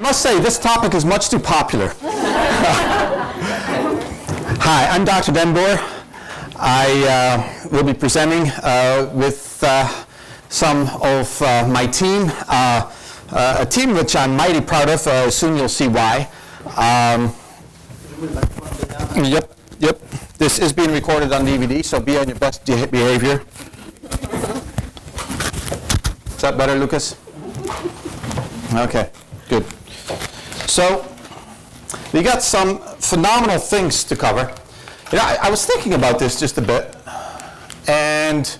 I must say, this topic is much too popular. Hi, I'm Dr. Denboer. I will be presenting with some of my team, a team which I'm mighty proud of. Soon you'll see why. Yep. This is being recorded on DVD, so be on your best behavior. Is that better, Lucas? Okay, good. So, we got some phenomenal things to cover. You know, I was thinking about this just a bit, and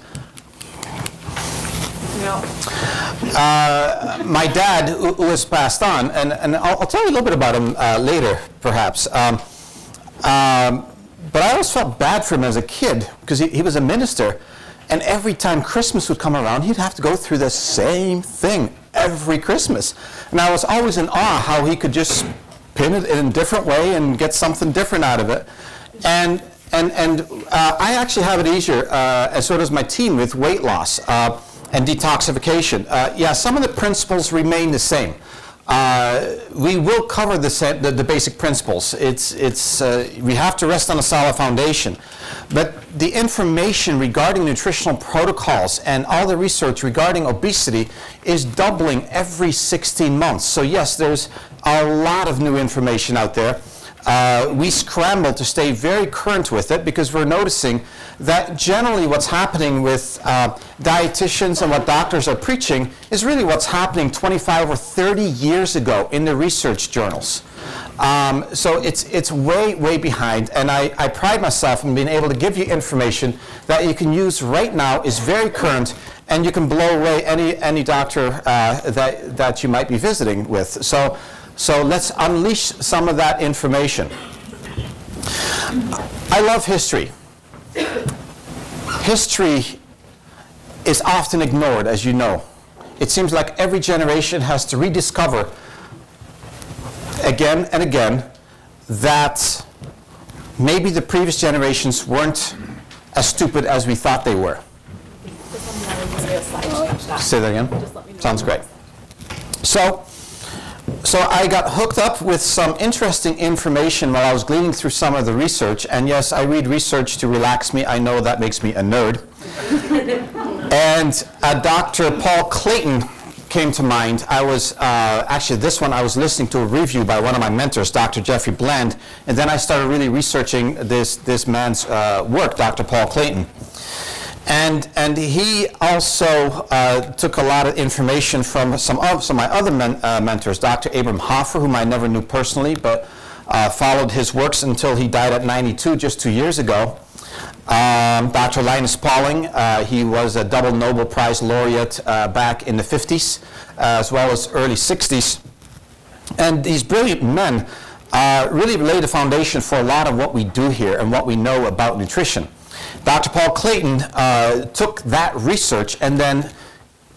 my dad, who has passed on, and I'll tell you a little bit about him later, perhaps. But I always felt bad for him as a kid, because he was a minister, and every time Christmas would come around, he'd have to go through the same thing every Christmas. And I was always in awe how he could just pin it in a different way and get something different out of it. And I actually have it easier, and so does my team, with weight loss and detoxification. Yeah, some of the principles remain the same. We will cover the basic principles. We have to rest on a solid foundation. But the information regarding nutritional protocols and all the research regarding obesity is doubling every 16 months. So yes, there's a lot of new information out there. We scramble to stay very current with it, because we're noticing that generally what's happening with dietitians and what doctors are preaching is really what's happening 25 or 30 years ago in the research journals. So it's way behind, and I pride myself in being able to give you information that you can use right now, is very current, and you can blow away any doctor that you might be visiting with. So let's unleash some of that information. I love history. History is often ignored, as you know. It seems like every generation has to rediscover again and again that maybe the previous generations weren't as stupid as we thought they were. Say that again? Sounds great. So I got hooked up with some interesting information while I was gleaning through some of the research. And yes, I read research to relax me. I know that makes me a nerd. And Dr. Paul Clayton came to mind. I was, actually this one I was listening to a review by one of my mentors, Dr. Jeffrey Bland. And then I started really researching this man's work, Dr. Paul Clayton. And he also took a lot of information from some of my other mentors, Dr. Abram Hoffer, whom I never knew personally, but followed his works until he died at 92, just 2 years ago. Dr. Linus Pauling, he was a double Nobel Prize laureate back in the 50s, as well as early 60s. And these brilliant men really laid the foundation for a lot of what we do here and what we know about nutrition. Dr. Paul Clayton took that research and then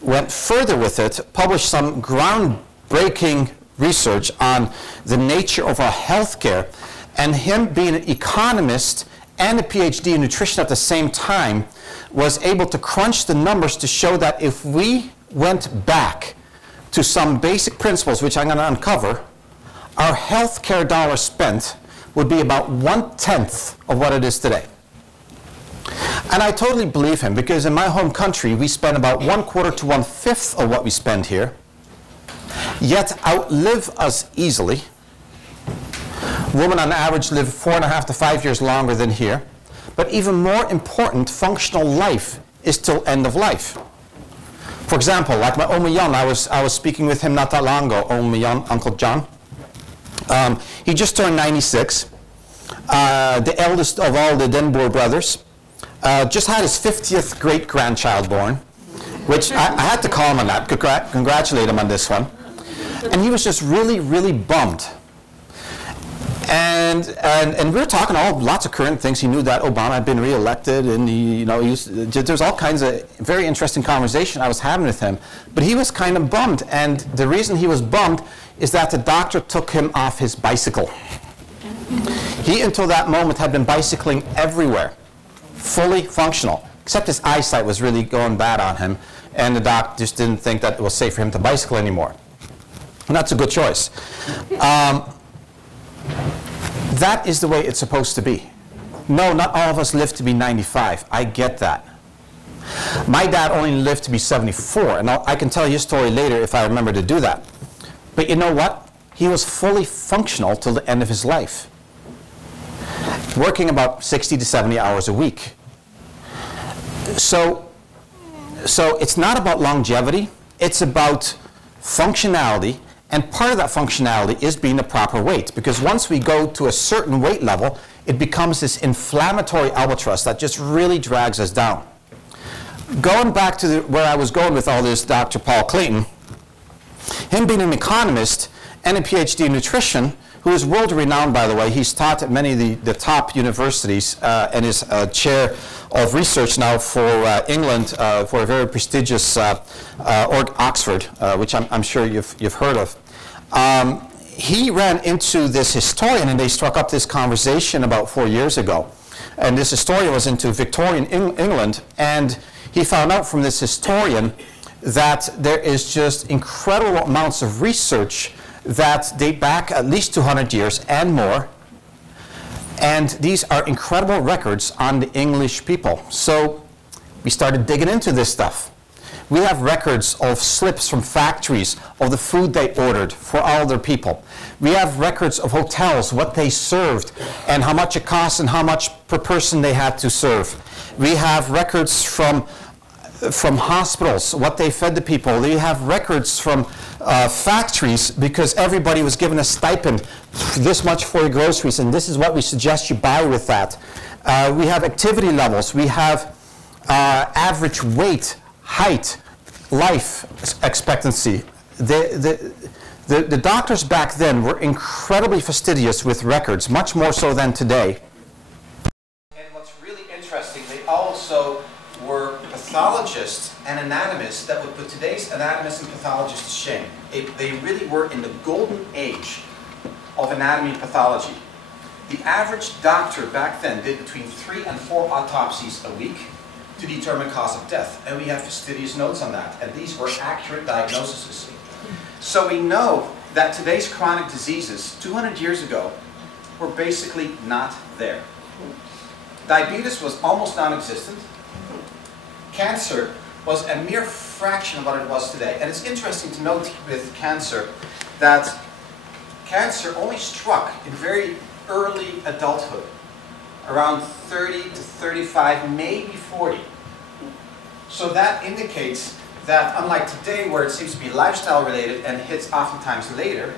went further with it, published some groundbreaking research on the nature of our healthcare, and him being an economist and a PhD in nutrition at the same time, was able to crunch the numbers to show that if we went back to some basic principles, which I'm going to uncover, our healthcare dollar spent would be about 1/10 of what it is today. And I totally believe him, because in my home country, we spend about 1/4 to 1/5 of what we spend here, yet outlive us easily. Women on average live 4.5 to 5 years longer than here. But even more important, functional life is till end of life. For example, like my Oma Jan, I was speaking with him not that long ago, Oma Jan, Uncle John. He just turned 96, the eldest of all the Denboer brothers. Just had his 50th great-grandchild born, which I had to call him on that, congratulate him on this one. And he was just really bummed. And we were talking lots of current things. He knew that Obama had been reelected, and there's all kinds of very interesting conversation I was having with him. But he was kind of bummed, and the reason he was bummed is that the doctor took him off his bicycle. He, until that moment, had been bicycling everywhere, fully functional, except his eyesight was really going bad on him, and the doc just didn't think that it was safe for him to bicycle anymore. And that's a good choice. That is the way it's supposed to be. No, not all of us live to be 95. I get that. My dad only lived to be 74, and I can tell you his story later if I remember to do that. But you know what? He was fully functional till the end of his life, working about 60 to 70 hours a week. So it's not about longevity, it's about functionality, and part of that functionality is being the proper weight, because once we go to a certain weight level, it becomes this inflammatory albatross that just really drags us down. Going back to where I was going with all this, Dr. Paul Clayton, him being an economist and a PhD in nutrition, who is world-renowned, by the way. He's taught at many of the top universities and is chair of research now for England for a very prestigious Oxford, which I'm sure you've heard of. He ran into this historian, and they struck up this conversation about 4 years ago. And this historian was into Victorian England, and he found out from this historian that there is just incredible amounts of research that date back at least 200 years and more. And these are incredible records on the English people. So we started digging into this stuff. We have records of slips from factories of the food they ordered for all their people. We have records of hotels, what they served, and how much it cost and how much per person they had to serve. We have records from hospitals, what they fed the people. We have records from factories, because everybody was given a stipend, this much for your groceries, and this is what we suggest you buy with that. We have activity levels. We have average weight, height, life expectancy. The doctors back then were incredibly fastidious with records, much more so than today. And what's really interesting, they also were pathologists and anatomists that would put today's anatomists and pathologists to shame. They really were in the golden age of anatomy and pathology. The average doctor back then did between 3 and 4 autopsies a week to determine cause of death. And we have fastidious notes on that. And these were accurate diagnoses. So we know that today's chronic diseases, 200 years ago, were basically not there. Diabetes was almost non-existent. Cancer was a mere fraction of what it was today. And it's interesting to note with cancer that cancer only struck in very early adulthood, around 30 to 35, maybe 40. So that indicates that unlike today, where it seems to be lifestyle related and hits oftentimes later,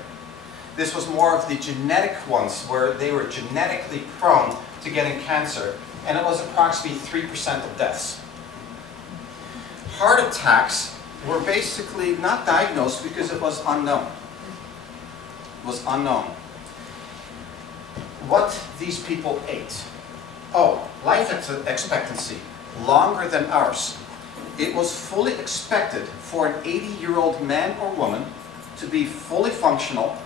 this was more of the genetic ones, where they were genetically prone to getting cancer, and it was approximately 3% of deaths. Heart attacks were basically not diagnosed because it was unknown. It was unknown. What these people ate. Oh, life expectancy, longer than ours. It was fully expected for an 80-year-old man or woman to be fully functional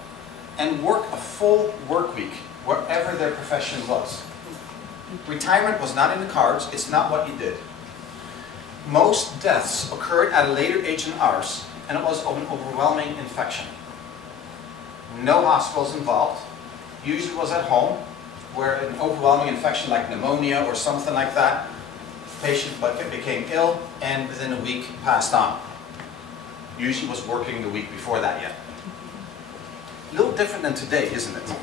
and work a full work week, wherever their profession was. Retirement was not in the cards, it's not what you did. Most deaths occurred at a later age than ours, and it was of an overwhelming infection. No hospitals involved, usually was at home, where an overwhelming infection like pneumonia or something like that, the patient became ill and within a week passed on. Usually was working the week before that yet. A little different than today, isn't it?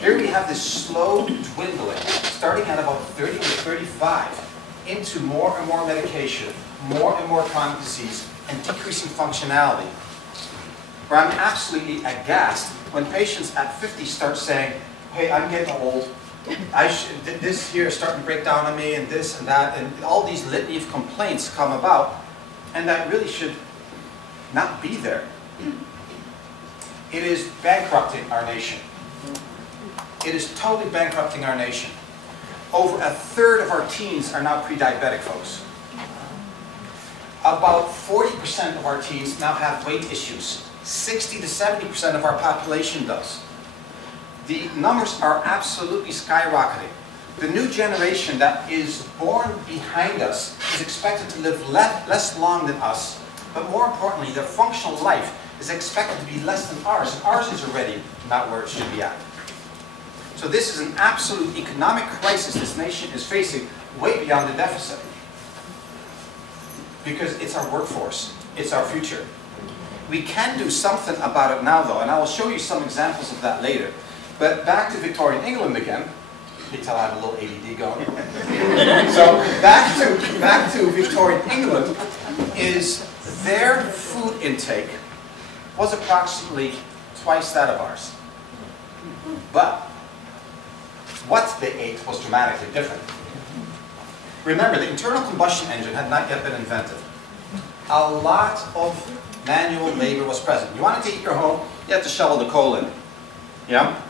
Here we have this slow dwindling, starting at about 30 to 35, into more and more medication, more and more chronic disease, and decreasing functionality. Where I'm absolutely aghast when patients at 50 start saying, hey, I'm getting old, this here is starting to break down on me, and this and that, and all these litany of complaints come about, and that really should not be there. It is bankrupting our nation. It is totally bankrupting our nation. Over a third of our teens are now pre-diabetic, folks. About 40% of our teens now have weight issues. 60 to 70% of our population does. The numbers are absolutely skyrocketing. The new generation that is born behind us is expected to live less long than us, but more importantly, their functional life is expected to be less than ours, and ours is already not where it should be at. So this is an absolute economic crisis this nation is facing, way beyond the deficit. Because it's our workforce, it's our future. We can do something about it now though, and I will show you some examples of that later. But back to Victorian England again. You can tell I have a little ADD going. So back to Victorian England, is their food intake was approximately twice that of ours. But what they ate was dramatically different. Remember, the internal combustion engine had not yet been invented. A lot of manual labor was present. You wanted to heat your home, you had to shovel the coal in. Yeah?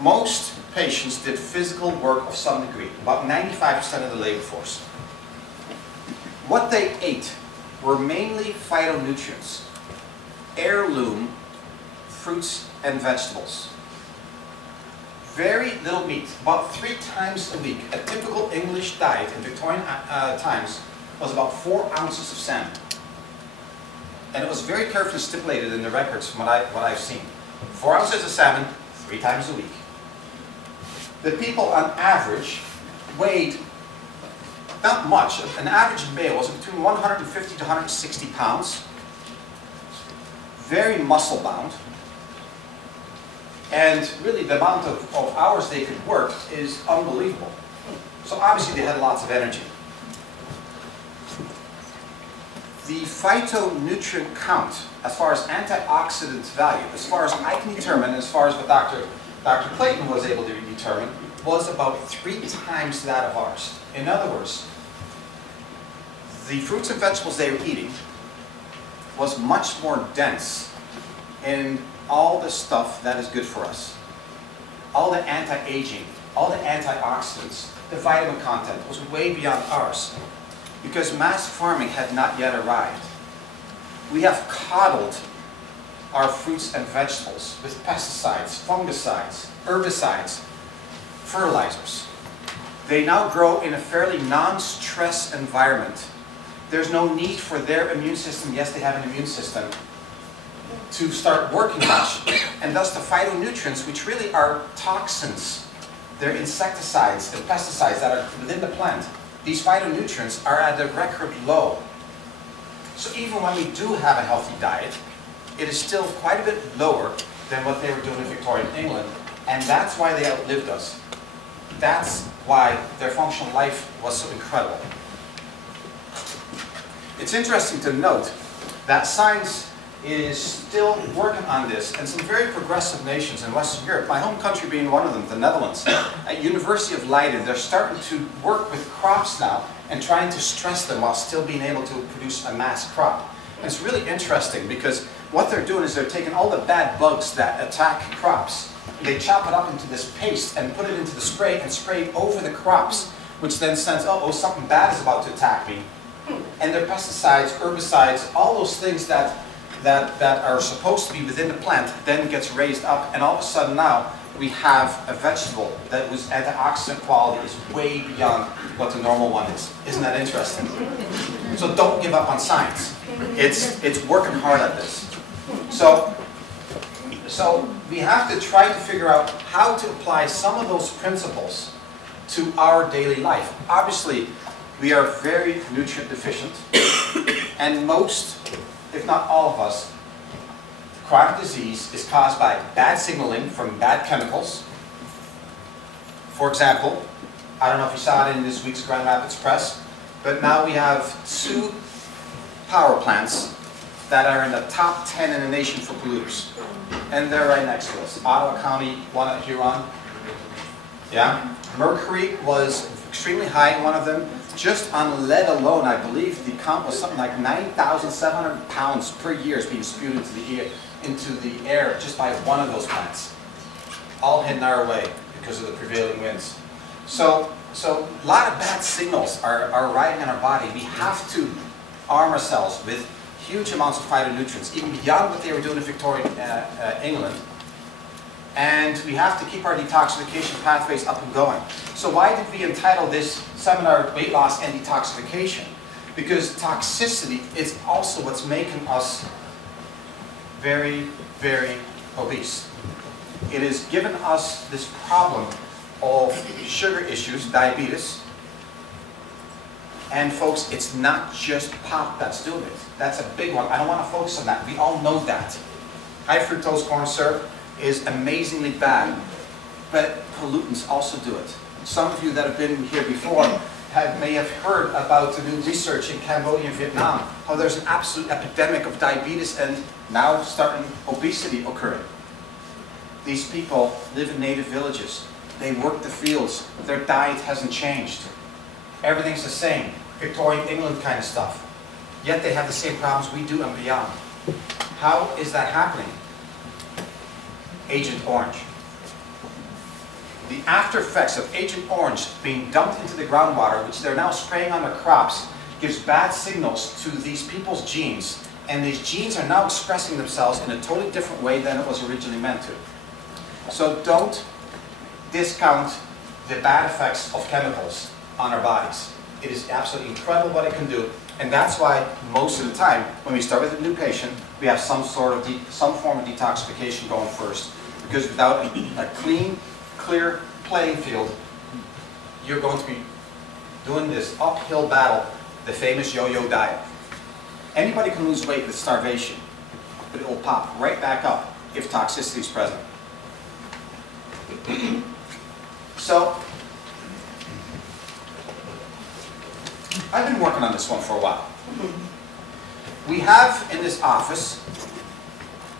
Most patients did physical work of some degree, about 95% of the labor force. What they ate were mainly phytonutrients, heirloom fruits and vegetables. Very little meat, about 3 times a week. A typical English diet in Victorian times was about 4 ounces of salmon. And it was very carefully stipulated in the records from what I've seen. 4 ounces of salmon, 3 times a week. The people on average weighed not much. An average male was between 150 to 160 pounds. Very muscle bound. And really the amount of hours they could work is unbelievable. So obviously they had lots of energy. The phytonutrient count, as far as antioxidant value, as far as I can determine, as far as what Dr. Clayton was able to determine, was about 3 times that of ours. In other words, the fruits and vegetables they were eating was much more dense in all the stuff that is good for us. All the anti-aging, all the antioxidants, the vitamin content was way beyond ours. Because mass farming had not yet arrived. We have coddled our fruits and vegetables with pesticides, fungicides, herbicides, fertilizers. They now grow in a fairly non-stress environment. There's no need for their immune system, yes they have an immune system, to start working much. And thus the phytonutrients, which really are toxins, they're insecticides and pesticides that are within the plant. These phytonutrients are at a record low. So even when we do have a healthy diet, it is still quite a bit lower than what they were doing in Victorian England, and that's why they outlived us. That's why their functional life was so incredible. It's interesting to note that science is still working on this, and some very progressive nations in Western Europe, my home country being one of them, the Netherlands, at University of Leiden, they're starting to work with crops now and trying to stress them while still being able to produce a mass crop. And it's really interesting because what they're doing is they're taking all the bad bugs that attack crops, they chop it up into this paste and put it into the spray and spray it over the crops, which then sends, oh, something bad is about to attack me. And their pesticides, herbicides, all those things that are supposed to be within the plant then gets raised up, and all of a sudden now we have a vegetable that whose antioxidant quality is way beyond what the normal one is. Isn't that interesting? So don't give up on science. It's working hard at this. So we have to try to figure out how to apply some of those principles to our daily life. Obviously, we are very nutrient deficient, and most, if not all of us, chronic disease is caused by bad signaling from bad chemicals. For example, I don't know if you saw it in this week's Grand Rapids Press, but now we have 2 power plants that are in the top 10 in the nation for polluters. And they're right next to us. Ottawa County, one at Huron. Yeah? Mercury was extremely high in one of them. Just on lead alone, I believe the count was something like 9,700 pounds per year is being spewed into the air just by one of those plants. All heading our way because of the prevailing winds. So a lot of bad signals are arriving in our body. We have to arm ourselves with huge amounts of phytonutrients, even beyond what they were doing in Victorian England. And we have to keep our detoxification pathways up and going. So why did we entitle this seminar Weight Loss and Detoxification? Because toxicity is also what's making us very, very obese. It has given us this problem of sugar issues, diabetes. And folks, it's not just pop that's doing it. That's a big one. I don't want to focus on that. We all know that. High fructose corn syrup is amazingly bad, but pollutants also do it. Some of you that have been here before may have heard about the new research in Cambodia and Vietnam, how there's an absolute epidemic of diabetes and now starting obesity occurring. These people live in native villages. They work the fields. Their diet hasn't changed. Everything's the same. Victorian England kind of stuff. Yet they have the same problems we do and beyond. How is that happening? Agent Orange. The after effects of Agent Orange being dumped into the groundwater, which they're now spraying on their crops, gives bad signals to these people's genes. And these genes are now expressing themselves in a totally different way than it was originally meant to. So don't discount the bad effects of chemicals on our bodies. It is absolutely incredible what it can do. And that's why most of the time, when we start with a new patient, we have some form of detoxification going first. Because without a clean, clear playing field, you're going to be doing this uphill battle, the famous yo-yo diet. Anybody can lose weight with starvation, but it will pop right back up if toxicity is present. So, I've been working on this one for a while. We have in this office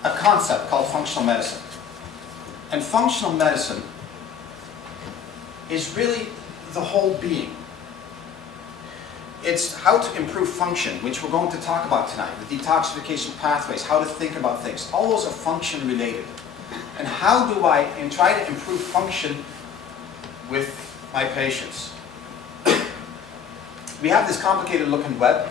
a concept called functional medicine. And functional medicine is really the whole being. It's how to improve function, which we're going to talk about tonight, the detoxification pathways, how to think about things. All those are function related. And how do I try to improve function with my patients? We have this complicated looking web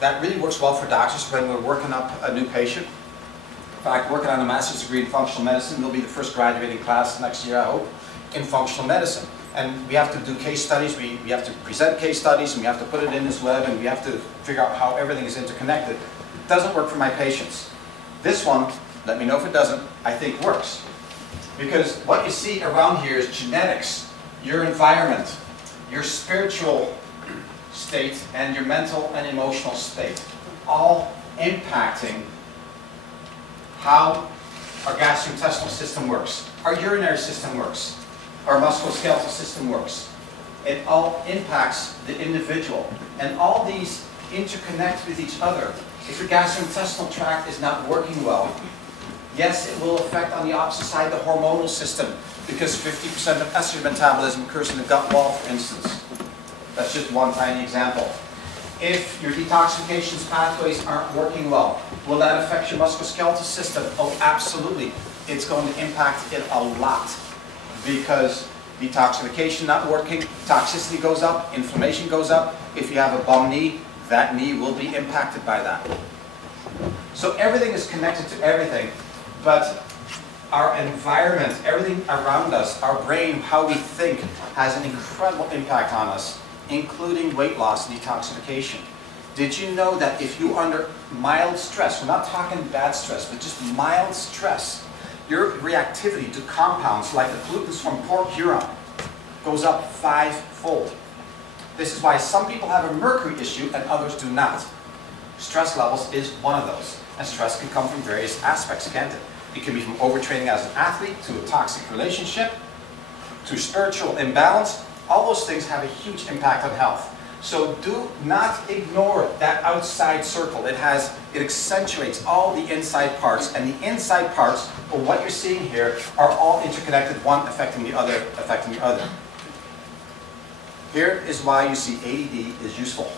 that really works well for doctors when we're working up a new patient. In fact, working on a master's degree in functional medicine, we'll be the first graduating class next year, I hope, in functional medicine. And we have to do case studies, we have to present case studies, and we have to put it in this web, and we have to figure out how everything is interconnected. It doesn't work for my patients. This one, let me know if it doesn't, I think works. Because what you see around here is genetics, your environment, your spiritual state, and your mental and emotional state, all impacting how our gastrointestinal system works, our urinary system works, our musculoskeletal system works. It all impacts the individual. And all these interconnect with each other. If your gastrointestinal tract is not working well, yes, it will affect on the opposite side the hormonal system, because 50% of estrogen metabolism occurs in the gut wall, for instance. That's just one tiny example. If your detoxification pathways aren't working well, will that affect your musculoskeletal system? Oh, absolutely. It's going to impact it a lot, because detoxification not working, toxicity goes up, inflammation goes up. If you have a bum knee, that knee will be impacted by that. So everything is connected to everything, but our environment, everything around us, our brain, how we think, has an incredible impact on us, including weight loss and detoxification. Did you know that if you're under mild stress, we're not talking bad stress, but just mild stress, your reactivity to compounds like the pollutants from pork urine goes up 5-fold. This is why some people have a mercury issue and others do not. Stress levels is one of those. And stress can come from various aspects, can't it? It can be from overtraining as an athlete, to a toxic relationship, to spiritual imbalance. All those things have a huge impact on health. So do not ignore that outside circle. It accentuates all the inside parts, and the inside parts, or what you're seeing here, are all interconnected, one affecting the other, affecting the other. Here is why you see ADD is useful.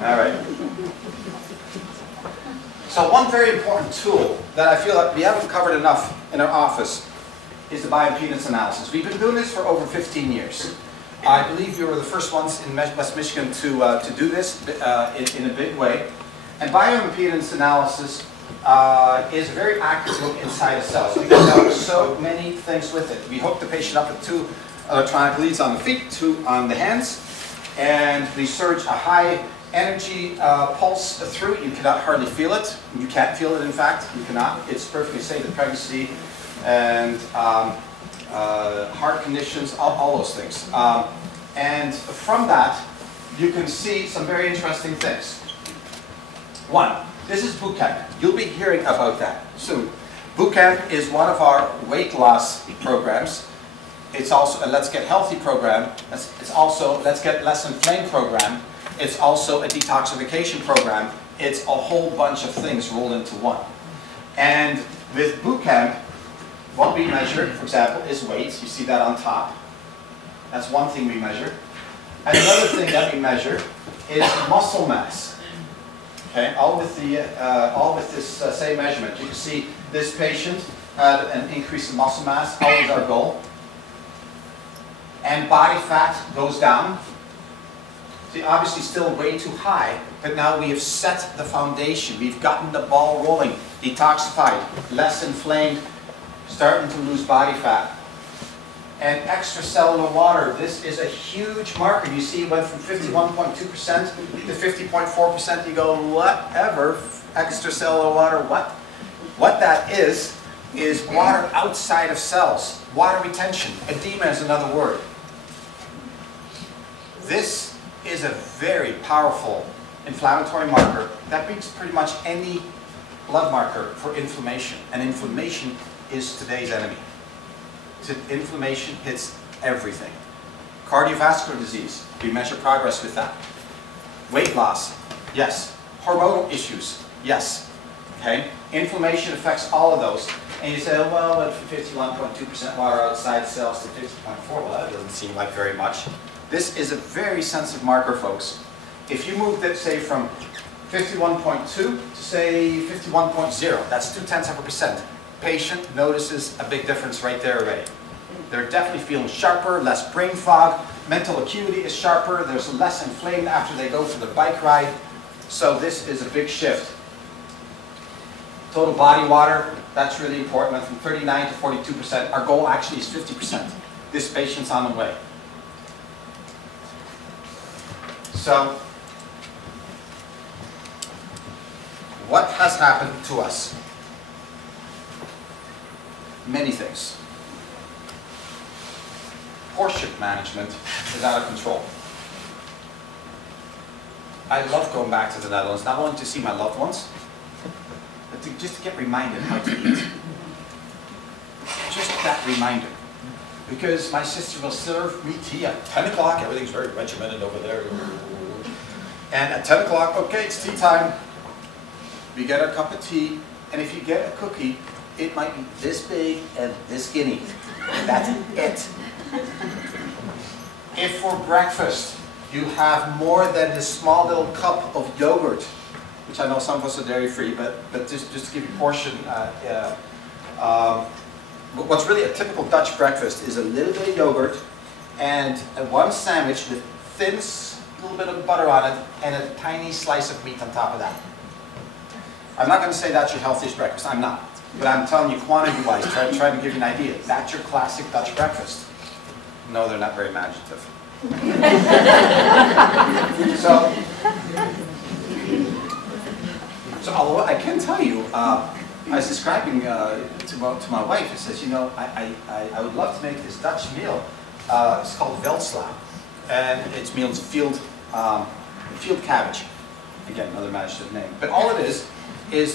All right. So one very important tool that I feel like we haven't covered enough in our office is the bioimpedance analysis. We've been doing this for over 15 years. I believe we were the first ones in West Michigan to do this in a big way. And bioimpedance analysis is a very accurate look inside a cell. So we can tell so many things with it. We hook the patient up with 2 electronic leads on the feet, 2 on the hands, and we search a high energy pulse through. You cannot hardly feel it. You can't feel it, in fact. You cannot. It's perfectly safe in pregnancy and heart conditions, all those things. And from that, you can see some very interesting things. One, this is boot camp. You'll be hearing about that soon. Boot camp is one of our weight loss programs. It's also a Let's Get Healthy program. It's also Let's Get Less Inflamed program. It's also a detoxification program. It's a whole bunch of things rolled into one. And with boot camp, what we measure, for example, is weight. You see that on top. That's one thing we measure. And another thing that we measure is muscle mass. Okay, all with this same measurement. You can see this patient had an increase in muscle mass, always our goal. And body fat goes down. See, obviously still way too high, but now we have set the foundation. We've gotten the ball rolling, detoxified, less inflamed, starting to lose body fat. And extracellular water, this is a huge marker. You see it went from 51.2% to 50.4%. You go, whatever, extracellular water, what? What that is water outside of cells. Water retention. Edema is another word. This is a very powerful inflammatory marker that beats pretty much any blood marker for inflammation. And inflammation is today's enemy. Inflammation hits everything. Cardiovascular disease, we measure progress with that. Weight loss, yes. Hormonal issues, yes. Okay? Inflammation affects all of those. And you say, oh, well, went from 51.2% water outside cells to 50.4%. Well, that doesn't seem like very much. This is a very sensitive marker, folks. If you move that, say, from 51.2 to, say, 51.0, that's 0.2%. Patient notices a big difference right there already. They're definitely feeling sharper, less brain fog, mental acuity is sharper, there's less inflamed after they go for the bike ride. So this is a big shift. Total body water, that's really important, went from 39 to 42%. Our goal actually is 50%. This patient's on the way. So, what has happened to us? Many things. Portion management is out of control. I love going back to the Netherlands, not only to see my loved ones, but just to get reminded how to eat. Just that reminder. Because my sister will serve me tea at 10 o'clock, everything's very regimented over there. And at 10 o'clock, okay, it's tea time. We get a cup of tea, and if you get a cookie, it might be this big and this skinny. That's it. If for breakfast you have more than this small little cup of yogurt, which I know some of us are dairy-free, but just to give you a portion, what's really a typical Dutch breakfast is a little bit of yogurt and one sandwich with thin, little bit of butter on it and a tiny slice of meat on top of that. I'm not going to say that's your healthiest breakfast, I'm not. But I'm telling you quantity-wise, trying to give you an idea. That's your classic Dutch breakfast. No, they're not very imaginative. So although I can tell you, I was describing to my wife, I says, you know, I would love to make this Dutch meal. It's called veldslap. And it means field cabbage. Again, another imaginative name. But all it is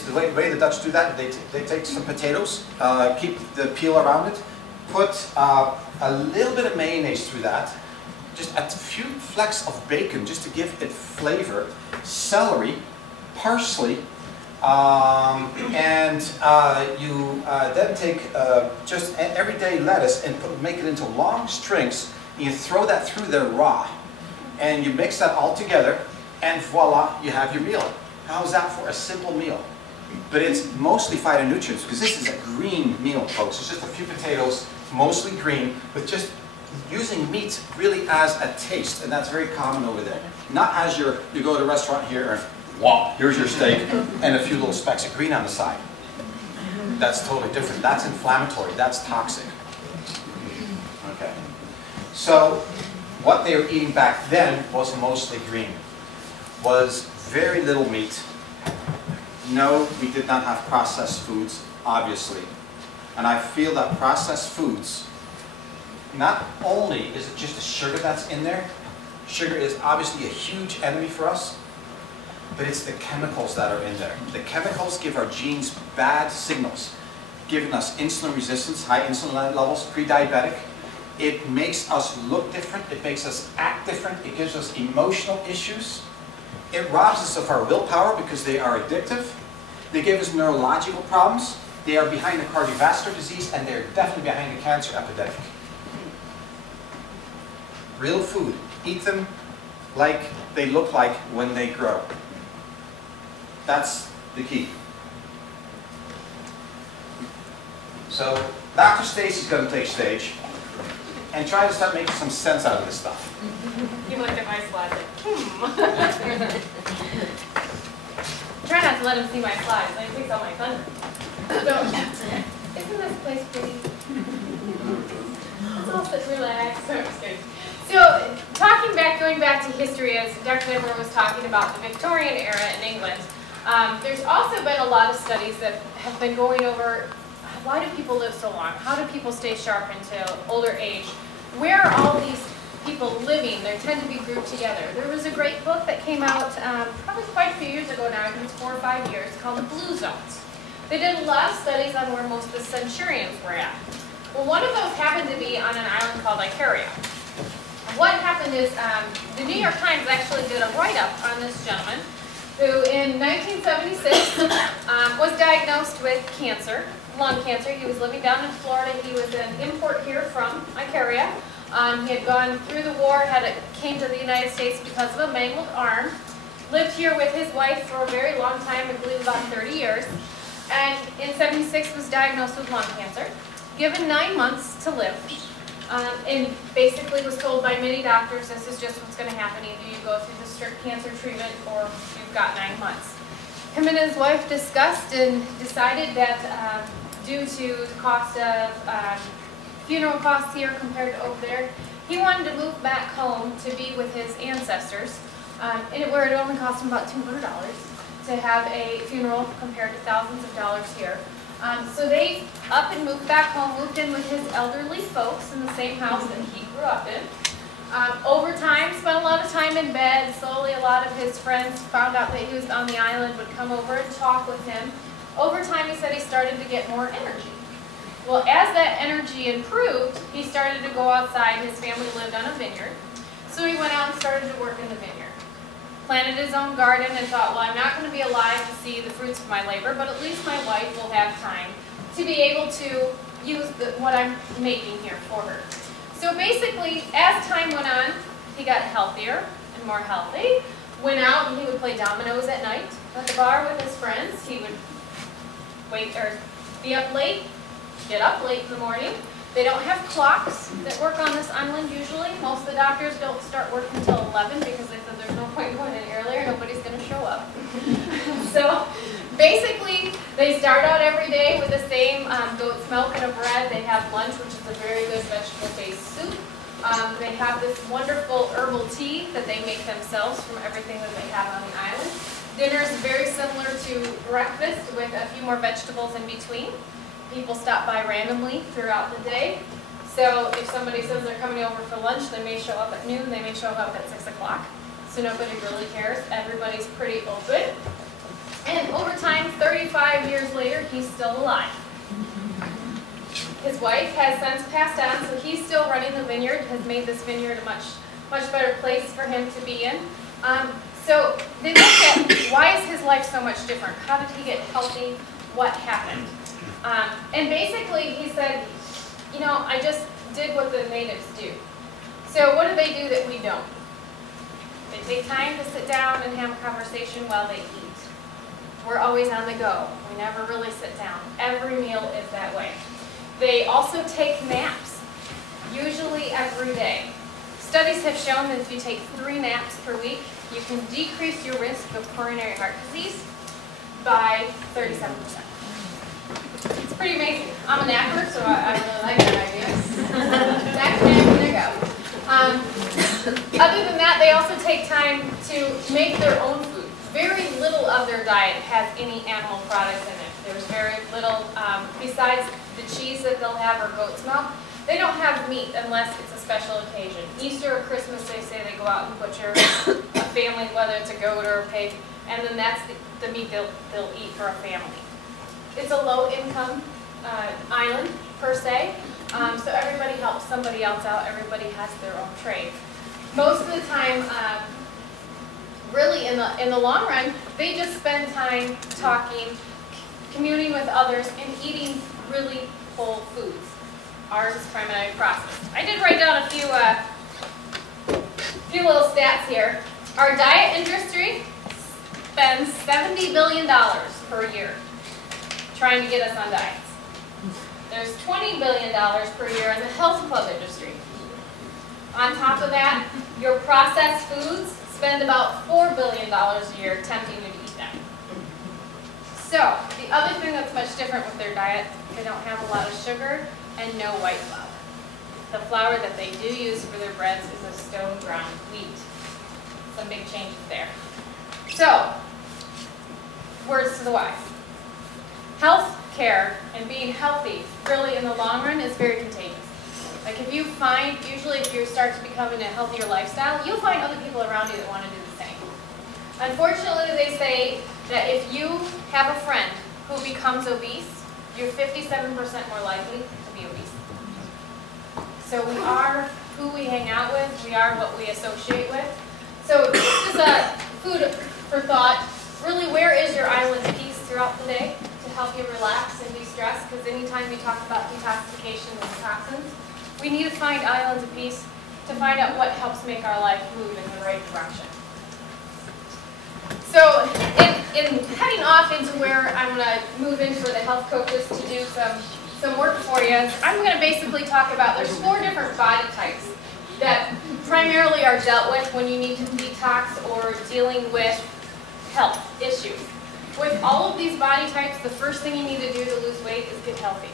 the way the Dutch do that, they take some potatoes, keep the peel around it, put a little bit of mayonnaise through that, just a few flecks of bacon just to give it flavor, celery, parsley, and you then take just everyday lettuce and make it into long strings, and you throw that through there raw, and you mix that all together, and voila, you have your meal. How's that for a simple meal? But it's mostly phytonutrients, because this is a green meal, folks. It's just a few potatoes, mostly green, with just using meat really as a taste, and that's very common over there. Not as you go to a restaurant here and wow, here's your steak, and a few little specks of green on the side. That's totally different. That's inflammatory. That's toxic. Okay. So what they were eating back then was mostly green. was very little meat. No, we did not have processed foods, obviously. And I feel that processed foods, not only is it just the sugar that's in there, sugar is obviously a huge enemy for us, but it's the chemicals that are in there. The chemicals give our genes bad signals, giving us insulin resistance, high insulin levels, pre-diabetic. It makes us look different, it makes us act different, it gives us emotional issues. It robs us of our willpower because they are addictive. They give us neurological problems. They are behind the cardiovascular disease, and they're definitely behind the cancer epidemic. Real food. Eat them like they look like when they grow. That's the key. So Dr. Stacy's going to take stage and try to start making some sense out of this stuff. You looked at my slides like, Try not to let him see my slides, then he takes all my thunder. So, isn't this place pretty? It's all such relaxed. No, I'm just kidding. So, going back to history, as Dr. Deborah was talking about the Victorian era in England, there's also been a lot of studies that have been going over why do people live so long? How do people stay sharp into older age? Where are all these people living? They tend to be grouped together. There was a great book that came out probably quite a few years ago now, I think it's 4 or 5 years, called The Blue Zones. They did a lot of studies on where most of the centurions were at. Well, one of those happened to be on an island called Icaria. What happened is the New York Times actually did a write-up on this gentleman who in 1976 was diagnosed with cancer, lung cancer. He was living down in Florida. He was an import here from Icaria. He had gone through the war, came to the United States because of a mangled arm, lived here with his wife for a very long time, I believe about 30 years, and in 76 was diagnosed with lung cancer, given 9 months to live, and basically was told by many doctors, this is just what's going to happen, either you go through the strict cancer treatment or you've got 9 months. Him and his wife discussed and decided that due to the cost of funeral costs here compared to over there, he wanted to move back home to be with his ancestors, where it only cost him about $200 to have a funeral compared to thousands of dollars here. So they up and moved back home, moved in with his elderly folks in the same house that he grew up in. Over time, spent a lot of time in bed. Slowly, a lot of his friends found out that he was on the island, would come over and talk with him. Over time, he said he started to get more energy. Well, as that energy improved, he started to go outside. His family lived on a vineyard. So he went out and started to work in the vineyard. Planted his own garden and thought, well, I'm not going to be alive to see the fruits of my labor, but at least my wife will have time to be able to use what I'm making here for her. So basically, as time went on, he got healthier and more healthy. Went out and he would play dominoes at night at the bar with his friends. He would be up late, get up late in the morning. They don't have clocks that work on this island usually. Most of the doctors don't start work until 11 because they said there's no point going in earlier, nobody's going to show up. So basically, they start out every day with the same goat's milk and a bread. They have lunch, which is a very good vegetable-based soup. They have this wonderful herbal tea that they make themselves from everything that they have on the island. Dinner is very similar to breakfast with a few more vegetables in between. People stop by randomly throughout the day. So if somebody says they're coming over for lunch, they may show up at noon, they may show up at 6 o'clock. So nobody really cares. Everybody's pretty open. And over time, 35 years later, he's still alive. His wife has since passed on, so he's still running the vineyard, has made this vineyard a much better place for him to be in. So they looked at why is his life so much different? How did he get healthy? What happened? And basically he said, you know, I just did what the natives do. So what do they do that we don't? They take time to sit down and have a conversation while they eat. We're always on the go. We never really sit down. Every meal is that way. They also take naps, usually every day. Studies have shown that if you take 3 naps per week, you can decrease your risk of coronary heart disease by 37%. It's pretty amazing. I'm a napper, so I really like that idea. Back to nap, there you go. Other than that, they also take time to make their own food. Very little of their diet has any animal products in it. There's very little, besides the cheese that they'll have or goat's milk, they don't have meat unless it's a special occasion. Easter or Christmas, they say they go out and butcher a family, whether it's a goat or a pig, and then that's the meat they'll eat for a family. It's a low-income island, per se, so everybody helps somebody else out. Everybody has their own trade. Most of the time, really in the long run, they just spend time talking, communing with others, and eating really whole foods. Ours is primarily processed. I did write down a few little stats here. Our diet industry spends $70 billion per year trying to get us on diets. There's $20 billion per year in the health club industry. On top of that, your processed foods spend about $4 billion a year attempting to eat them. So, the other thing that's much different with their diet, they don't have a lot of sugar and no white flour. The flour that they do use for their breads is a stone ground wheat. Some big changes there. So, words to the wise. Health care and being healthy, really in the long run, is very contagious. Like if you find, usually if you start to become in a healthier lifestyle, you'll find other people around you that want to do the same. Unfortunately, they say that if you have a friend who becomes obese, you're 57% more likely to be obese. So we are who we hang out with, we are what we associate with. So this is a food for thought. Really, where is your island of peace throughout the day to help you relax and de-stress? Because anytime we talk about detoxification and toxins, we need to find islands of peace to find out what helps make our life move in the right direction. So in heading off into where I'm going to move in for the health coaches to do some work for you, I'm going to basically talk about, there's 4 different body types that primarily are dealt with when you need to detox or dealing with health issues. With all of these body types, the first thing you need to do to lose weight is get healthy.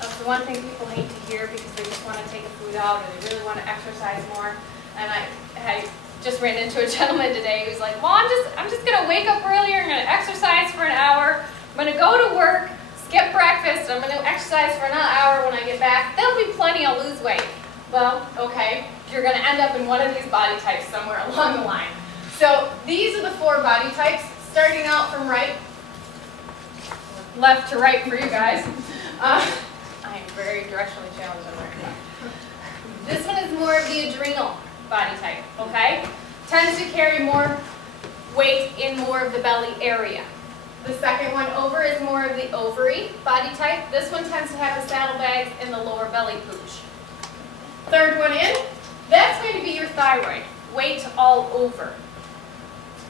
That's the one thing people hate to hear because they just want to take a food out or they really want to exercise more. And I just ran into a gentleman today who's like, well, I'm just going to wake up earlier, I'm going to exercise for an hour, I'm going to go to work, skip breakfast, I'm going to exercise for another hour when I get back. That'll be plenty, I'll lose weight. Well, okay, you're going to end up in one of these body types somewhere along the line. So these are the 4 body types, starting out from left to right for you guys. I am very directionally challenged on where you're. This one is more of the adrenal body type, okay? Tends to carry more weight in more of the belly area. The second one over is more of the ovary body type. This one tends to have the saddlebags and the lower belly pooch. Third one in, that's going to be your thyroid, weight all over.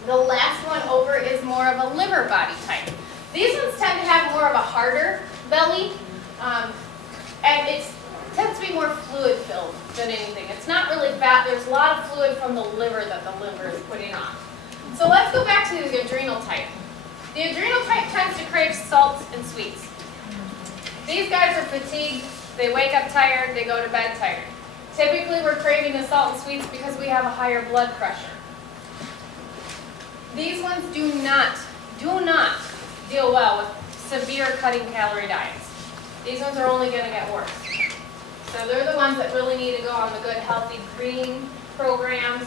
The last one over is more of a liver body type. These ones tend to have more of a harder belly, and it tends to be more fluid filled than anything. It's not really fat, there's a lot of fluid from the liver that the liver is putting on. So let's go back to the adrenal type. The adrenal type tends to crave salts and sweets. These guys are fatigued, they wake up tired, they go to bed tired. Typically we're craving the salt and sweets because we have a higher blood pressure. These ones do not deal well with severe cutting calorie diets. These ones are only going to get worse. So they're the ones that really need to go on the good healthy green programs,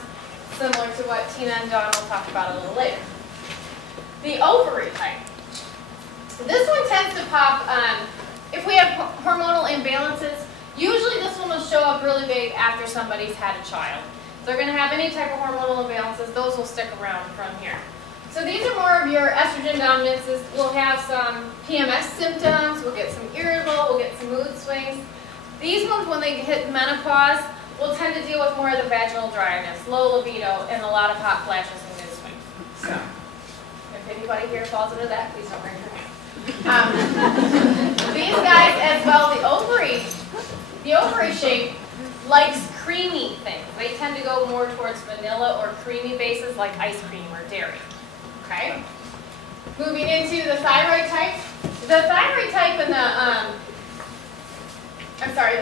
similar to what Tina and Dawn will talk about a little later. The ovary type. This one tends to pop, if we have hormonal imbalances, usually this one will show up really big after somebody's had a child. If they're going to have any type of hormonal imbalances, those will stick around from here. So these are more of your estrogen dominances. We'll have some PMS symptoms, we'll get some irritable, we'll get some mood swings. These ones, when they hit menopause, will tend to deal with more of the vaginal dryness, low libido, and a lot of hot flashes and mood swings. So, if anybody here falls into that, please don't raise your hand. These guys as well, the ovary shape likes creamy things. They tend to go more towards vanilla or creamy bases like ice cream or dairy. Okay? Moving into the thyroid type. The thyroid type and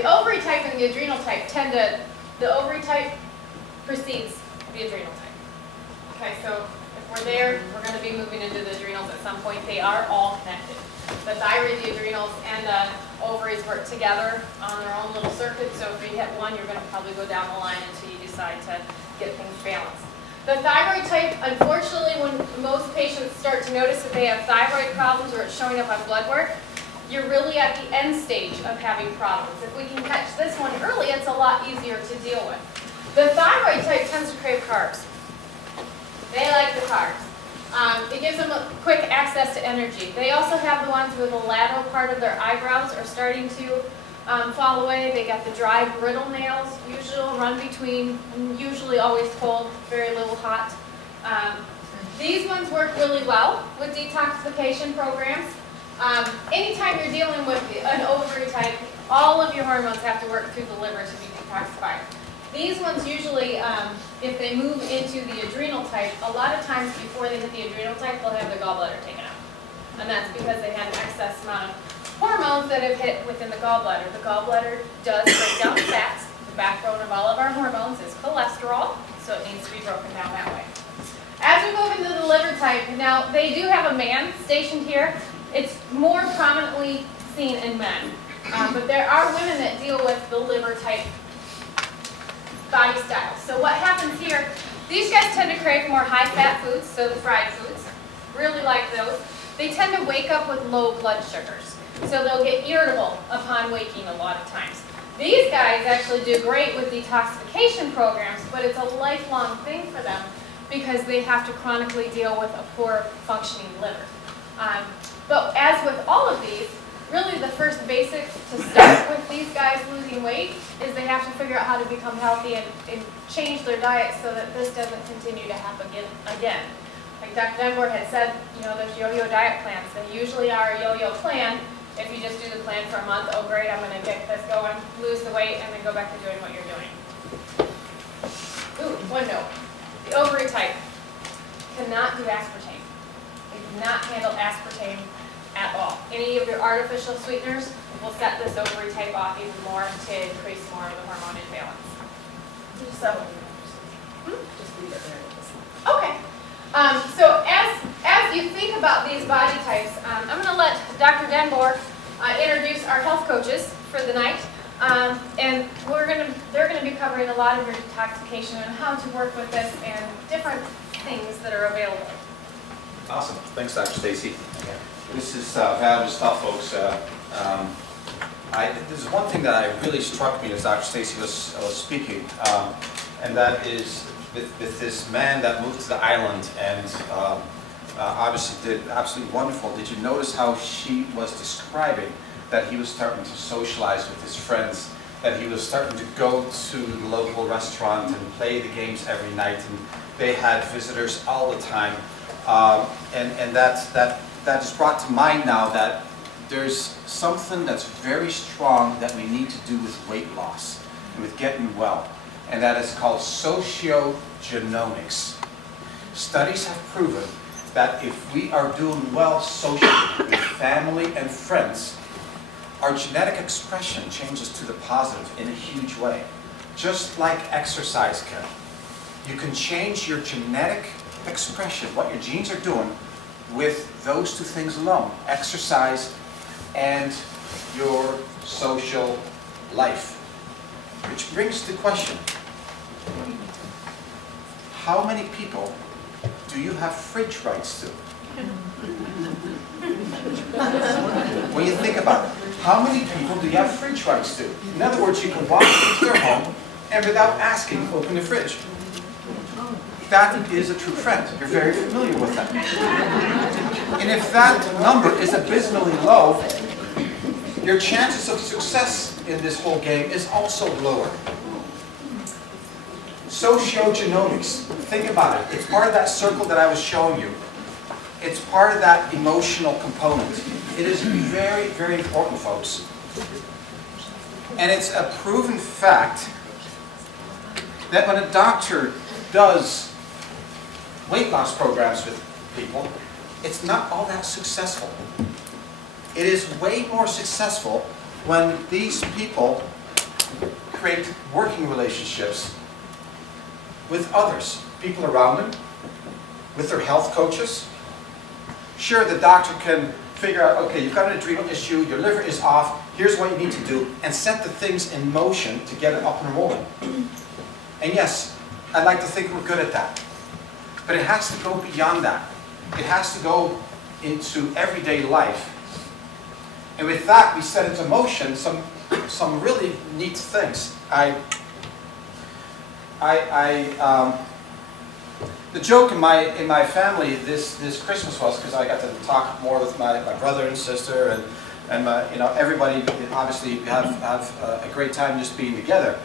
the ovary type and the adrenal type tend to The ovary type precedes the adrenal type. Okay, so if we're there, we're going to be moving into the adrenals at some point. They are all connected. The thyroid, the adrenals, and the ovaries work together on their own little circuit. So if you hit one, you're going to probably go down the line until you decide to get things balanced. The thyroid type, unfortunately, when most patients start to notice that they have thyroid problems or it's showing up on blood work, you're really at the end stage of having problems. If we can catch this one early, it's a lot easier to deal with. The thyroid type tends to crave carbs. They like the carbs. It gives them a quick access to energy. They also have the ones where the lateral part of their eyebrows are starting to fall away. They got the dry, brittle nails, usually run between, usually always cold, very little hot. These ones work really well with detoxification programs. Anytime you're dealing with an ovary type, all of your hormones have to work through the liver to be detoxified. These ones usually, if they move into the adrenal type, a lot of times before they hit the adrenal type, they'll have their gallbladder taken out. And that's because they had an excess amount of hormones that have hit within the gallbladder. The gallbladder does break down fats. The backbone of all of our hormones is cholesterol, so it needs to be broken down that way. As we move into the liver type, now they do have a man stationed here. It's more prominently seen in men. But there are women that deal with the liver type body style. So what happens here, these guys tend to crave more high-fat foods, so the fried foods. Really like those. They tend to wake up with low blood sugars. So they'll get irritable upon waking a lot of times. These guys actually do great with detoxification programs, but it's a lifelong thing for them because they have to chronically deal with a poor functioning liver. But as with all of these, really the first basic to start with these guys losing weight is they have to figure out how to become healthy and change their diet so that this doesn't continue to happen again. Like Dr. Denborg had said, you know, there's yo-yo diet plans. They usually are a yo-yo plan. If you just do the plan for a month, oh great, I'm going to get this going, lose the weight, and then go back to doing what you're doing. Ooh, one note. The ovary type cannot do aspartame. They cannot handle aspartame at all. Any of your artificial sweeteners will set this ovary type off even more to increase more of the hormone imbalance. So, Just leave it there. okay. So as you think about these body types, I'm going to let Dr. Denborg introduce our health coaches for the night, and they're going to be covering a lot of your detoxification and how to work with this and different things that are available. Awesome. Thanks, Dr. Stacy. This is fabulous stuff, folks. There's one thing that really struck me as Dr. Stacy was speaking, and that is with this man that moved to the island and obviously did absolutely wonderful. Did you notice how she was describing that he was starting to socialize with his friends, that he was starting to go to the local restaurant and play the games every night, and they had visitors all the time, and that is brought to mind now that there's something that's very strong that we need to do with weight loss and with getting well, and that is called sociogenomics. Studies have proven that if we are doing well socially with family and friends, our genetic expression changes to the positive in a huge way, just like exercise can. You can change your genetic expression, what your genes are doing, with those two things alone, exercise and your social life. Which brings the question, how many people do you have fridge rights to? When you think about it, how many people do you have fridge rights to? In other words, you can walk into their home and without asking, open the fridge. That is a true friend. You're very familiar with that. And if that number is abysmally low, your chances of success in this whole game is also lower. Sociogenomics, think about it. It's part of that circle that I was showing you. It's part of that emotional component. It is very, very important, folks. And it's a proven fact that when a doctor does weight loss programs with people, it's not all that successful. It is way more successful when these people create working relationships with others, people around them, with their health coaches. Sure, the doctor can figure out, okay, you've got an adrenal issue, your liver is off, here's what you need to do, and set the things in motion to get it up and rolling. And yes, I'd like to think we're good at that. But it has to go beyond that. It has to go into everyday life. And with that, we set into motion some really neat things. The joke in my family this Christmas was, because I got to talk more with my brother and sister and my, everybody. Obviously, we have a great time just being together.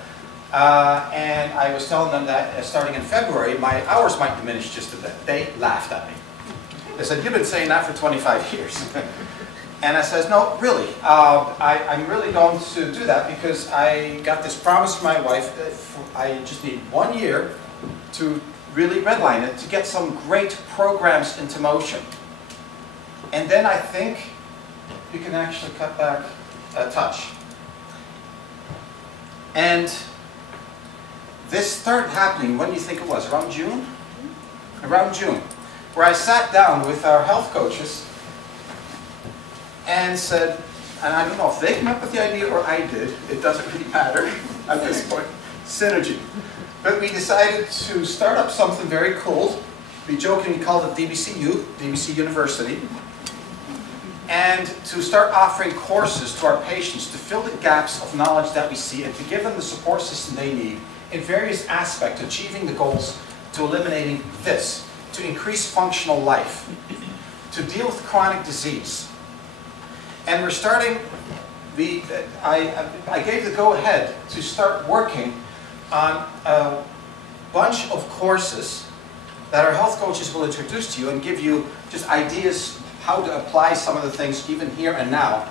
And I was telling them that starting in February, my hours might diminish just a bit. They laughed at me. They said, "You've been saying that for 25 years." And I says, "No, really. I'm really going to do that because I got this promise from my wife. I just need 1 year to really redline it, to get some great programs into motion. And then I think you can actually cut back a touch." And this started happening, when do you think it was? Around June? Around June. Where I sat down with our health coaches and said, and I don't know if they came up with the idea or I did, it doesn't really matter at this point, synergy. But we decided to start up something very cool. We jokingly called it DBCU, DBC University. And to start offering courses to our patients to fill the gaps of knowledge that we see and to give them the support system they need in various aspects, achieving the goals, to eliminating this, to increase functional life, to deal with chronic disease. And we're starting, I gave the go-ahead to start working on a bunch of courses that our health coaches will introduce to you and give you just ideas how to apply some of the things even here and now,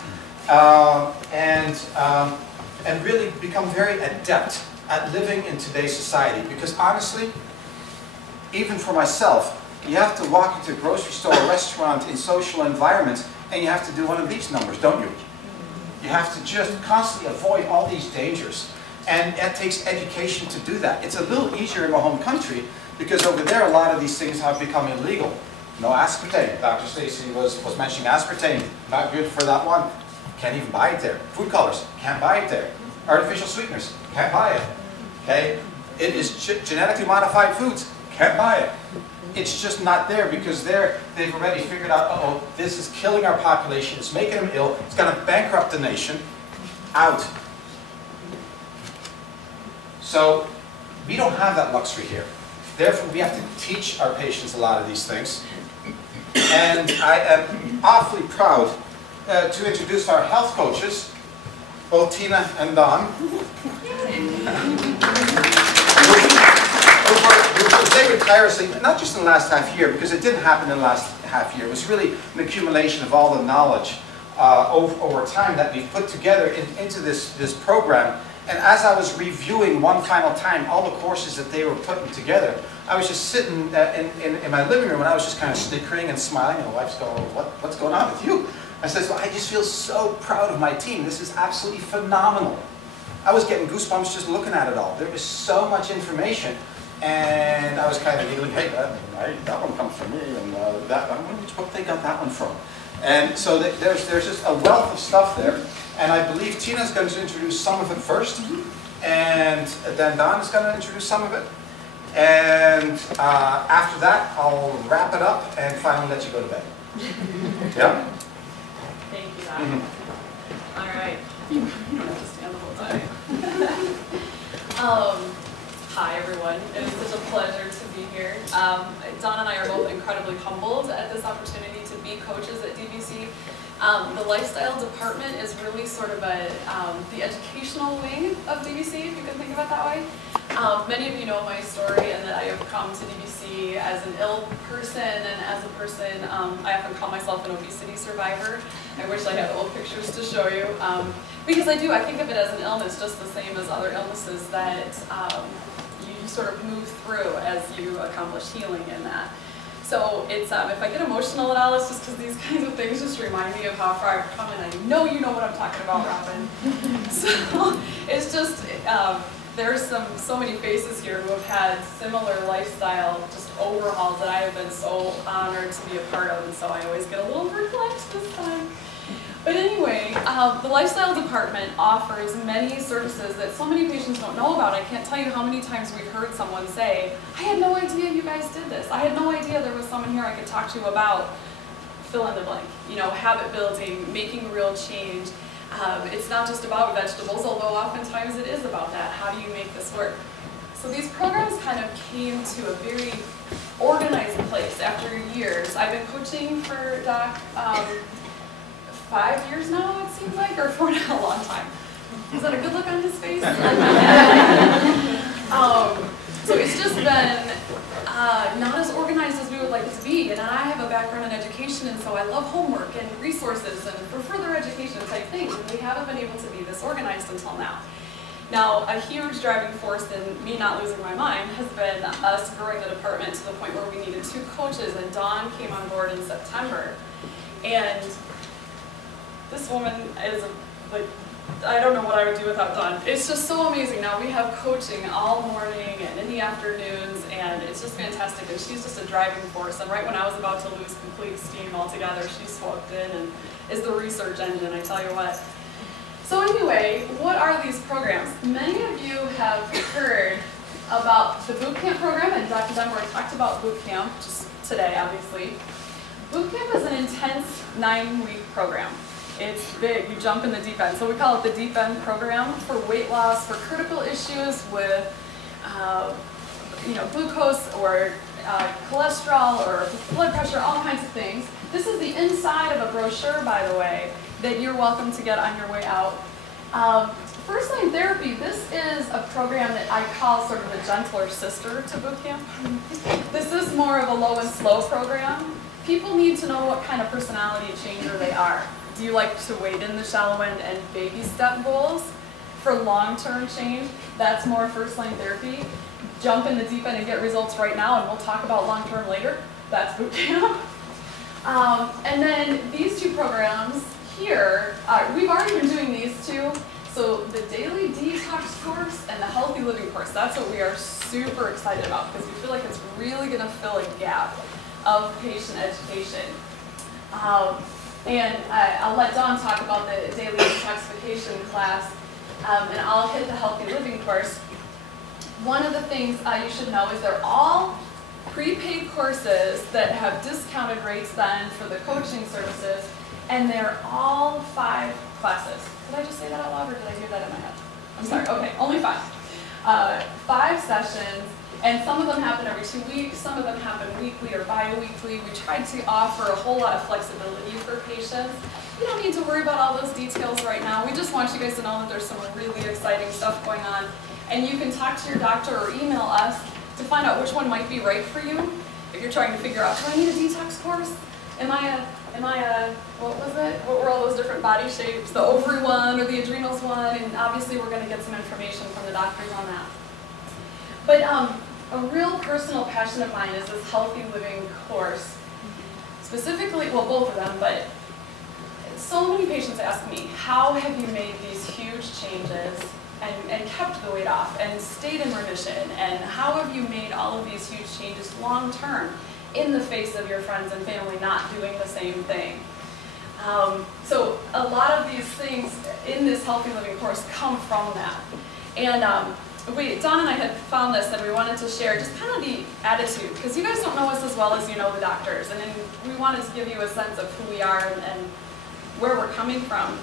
and really become very adept at living in today's society. Because honestly, even for myself, you have to walk into a grocery store, a restaurant, in social environments, and you have to do one of these numbers, don't you? You have to just constantly avoid all these dangers. And it takes education to do that. It's a little easier in my home country because over there a lot of these things have become illegal. No aspartame. Dr. Stacy was mentioning aspartame. Not good for that one. Can't even buy it there. Food colors. Can't buy it there. Artificial sweeteners. Can't buy it. Okay? It is genetically modified foods. Can't buy it. It's just not there because they've already figured out, uh-oh, this is killing our population. It's making them ill. It's going to bankrupt the nation. Out. So we don't have that luxury here. Therefore, we have to teach our patients a lot of these things. And I am awfully proud to introduce our health coaches, both Tina and Don. They were tirelessly, not just in the last half year, because it didn't happen in the last half year. It was really an accumulation of all the knowledge over time that we've put together into this program. And as I was reviewing one final time all the courses that they were putting together, I was just sitting in my living room and I was just kind of snickering and smiling, and my wife's going, what's going on with you? I said, well, I just feel so proud of my team. This is absolutely phenomenal. I was getting goosebumps just looking at it all. There was so much information, and I was kind of giggling, hey, that one comes from me, and that one, which book they got that one from? And so there's just a wealth of stuff there. And I believe Tina's going to introduce some of it first, and then Don is going to introduce some of it. And after that, I'll wrap it up and finally let you go to bed. Yeah? Thank you, Don. All right. You don't have to stand the whole time. Hi, everyone. It is such a pleasure to be here. Don and I are both incredibly humbled at this opportunity to be coaches at DBC. The lifestyle department is really sort of the educational wing of DBC, if you can think of it that way. Many of you know my story and that I have come to DBC as an ill person, and as a person, I often call myself an obesity survivor. I wish I had old pictures to show you. Because I think of it as an illness just the same as other illnesses that you sort of move through as you accomplish healing in that. So it's, if I get emotional at all, it's just because these kinds of things just remind me of how far I've come, and I know you know what I'm talking about, Robin. So it's just, there's so many faces here who have had similar lifestyle just overhauls that I have been so honored to be a part of, and so I always get a little perplexed this time. But anyway, the lifestyle department offers many services that so many patients don't know about. I can't tell you how many times we've heard someone say, I had no idea you guys did this. I had no idea there was someone here I could talk to about fill in the blank. You know, habit building, making real change. It's not just about vegetables, although oftentimes it is about that. How do you make this work? So these programs kind of came to a very organized place after years. I've been coaching for Doc 5 years now, it seems like, or for a long time. Is that a good look on his face? So it's just been not as organized as we would like it to be, and I have a background in education, and so I love homework and resources and for further education type things, and we haven't been able to be this organized until now. Now, a huge driving force in me not losing my mind has been us growing the department to the point where we needed 2 coaches, and Dawn came on board in September. And this woman is, like, I don't know what I would do without Dawn. It's just so amazing. Now we have coaching all morning and in the afternoons, and it's just fantastic. And she's just a driving force. And right when I was about to lose complete steam altogether, she swept in and is the research engine, I tell you what. So anyway, what are these programs? Many of you have heard about the boot camp program, and Dr. Dunbar talked about boot camp just today, obviously. Boot camp is an intense 9-week program. It's big, you jump in the deep end. So we call it the deep end program for weight loss, for critical issues with glucose or cholesterol or blood pressure, all kinds of things. This is the inside of a brochure, by the way, that you're welcome to get on your way out. First line therapy, this is a program that I call sort of the gentler sister to boot camp. This is more of a low and slow program. People need to know what kind of personality changer they are. Do you like to wade in the shallow end and baby step goals? For long-term change, that's more first-line therapy. Jump in the deep end and get results right now, and we'll talk about long-term later. That's boot camp. And then these 2 programs here, we've already been doing these 2. So the daily detox course and the healthy living course, that's what we are super excited about, because we feel like it's really going to fill a gap of patient education. And I'll let Dawn talk about the daily detoxification class, and I'll hit the healthy living course. One of the things you should know is they're all prepaid courses that have discounted rates then for the coaching services, and they're all 5 classes. Did I just say that out loud, or did I hear that in my head? I'm sorry, okay, only 5. 5 sessions. And some of them happen every 2 weeks, some of them happen weekly or bi-weekly. We try to offer a whole lot of flexibility for patients. You don't need to worry about all those details right now. We just want you guys to know that there's some really exciting stuff going on. And you can talk to your doctor or email us to find out which one might be right for you. If you're trying to figure out, do I need a detox course? Am I a, what was it? What were all those different body shapes? The ovary one or the adrenals one? And obviously we're going to get some information from the doctors on that. But a real personal passion of mine is this healthy living course. Specifically, well, both of them, but so many patients ask me, how have you made these huge changes and kept the weight off and stayed in remission? And how have you made all of these huge changes long term in the face of your friends and family not doing the same thing? So a lot of these things in this healthy living course come from that. And Dawn and I had found this, and we wanted to share just kind of the attitude, because you guys don't know us as well as you know the doctors, and then we wanted to give you a sense of who we are and where we're coming from.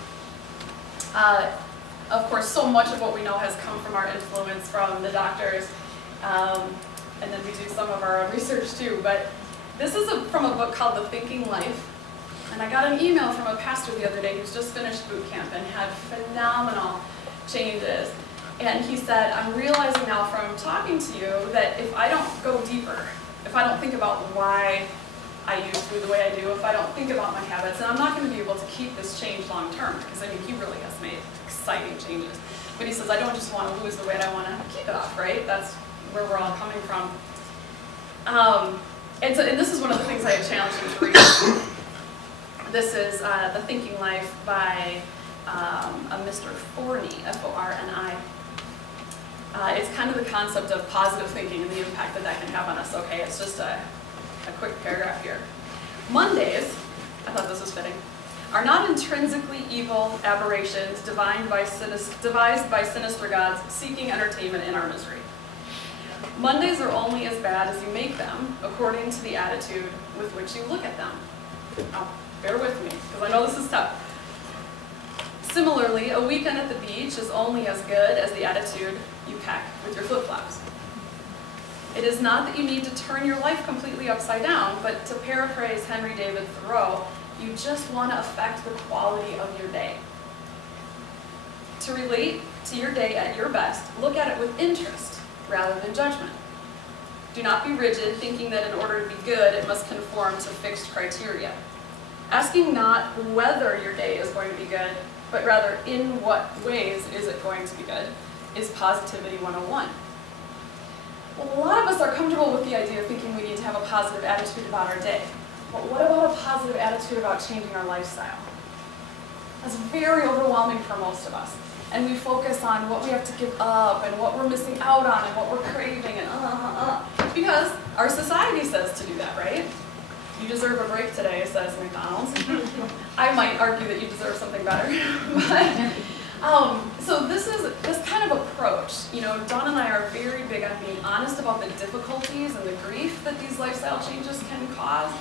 Of course, so much of what we know has come from our influence from the doctors, and then we do some of our own research too, but this is from a book called The Thinking Life, and I got an email from a pastor the other day who's just finished boot camp and had phenomenal changes. And he said, I'm realizing now from talking to you that if I don't go deeper, if I don't think about why I use food the way I do, if I don't think about my habits, then I'm not going to be able to keep this change long term, because I mean, he really has made exciting changes. But he says, I don't just want to lose the weight, I want to keep it off, right? That's where we're all coming from. And this is one of the things I had challenged you to read. This is The Thinking Life by a Mr. Forney, F-O-R-N-I. It's kind of the concept of positive thinking and the impact that can have on us. Okay, it's just a quick paragraph here. Mondays, I thought this was fitting, are not intrinsically evil aberrations devised by sinister gods seeking entertainment in our misery. Mondays are only as bad as you make them, according to the attitude with which you look at them. Now, bear with me, because I know this is tough. Similarly, a weekend at the beach is only as good as the attitude you pack with your flip-flops. It is not that you need to turn your life completely upside down, but to paraphrase Henry David Thoreau, you just want to affect the quality of your day. To relate to your day at your best, look at it with interest rather than judgment. Do not be rigid, thinking that in order to be good, it must conform to fixed criteria. Asking not whether your day is going to be good, but rather in what ways is it going to be good, is Positivity 101. Well, a lot of us are comfortable with the idea of thinking we need to have a positive attitude about our day. But what about a positive attitude about changing our lifestyle? That's very overwhelming for most of us. And we focus on what we have to give up and what we're missing out on and what we're craving and because our society says to do that, right? You deserve a break today, says McDonald's. I might argue that you deserve something better. So this kind of approach, Dawn and I are very big on being honest about the difficulties and the grief that these lifestyle changes can cause,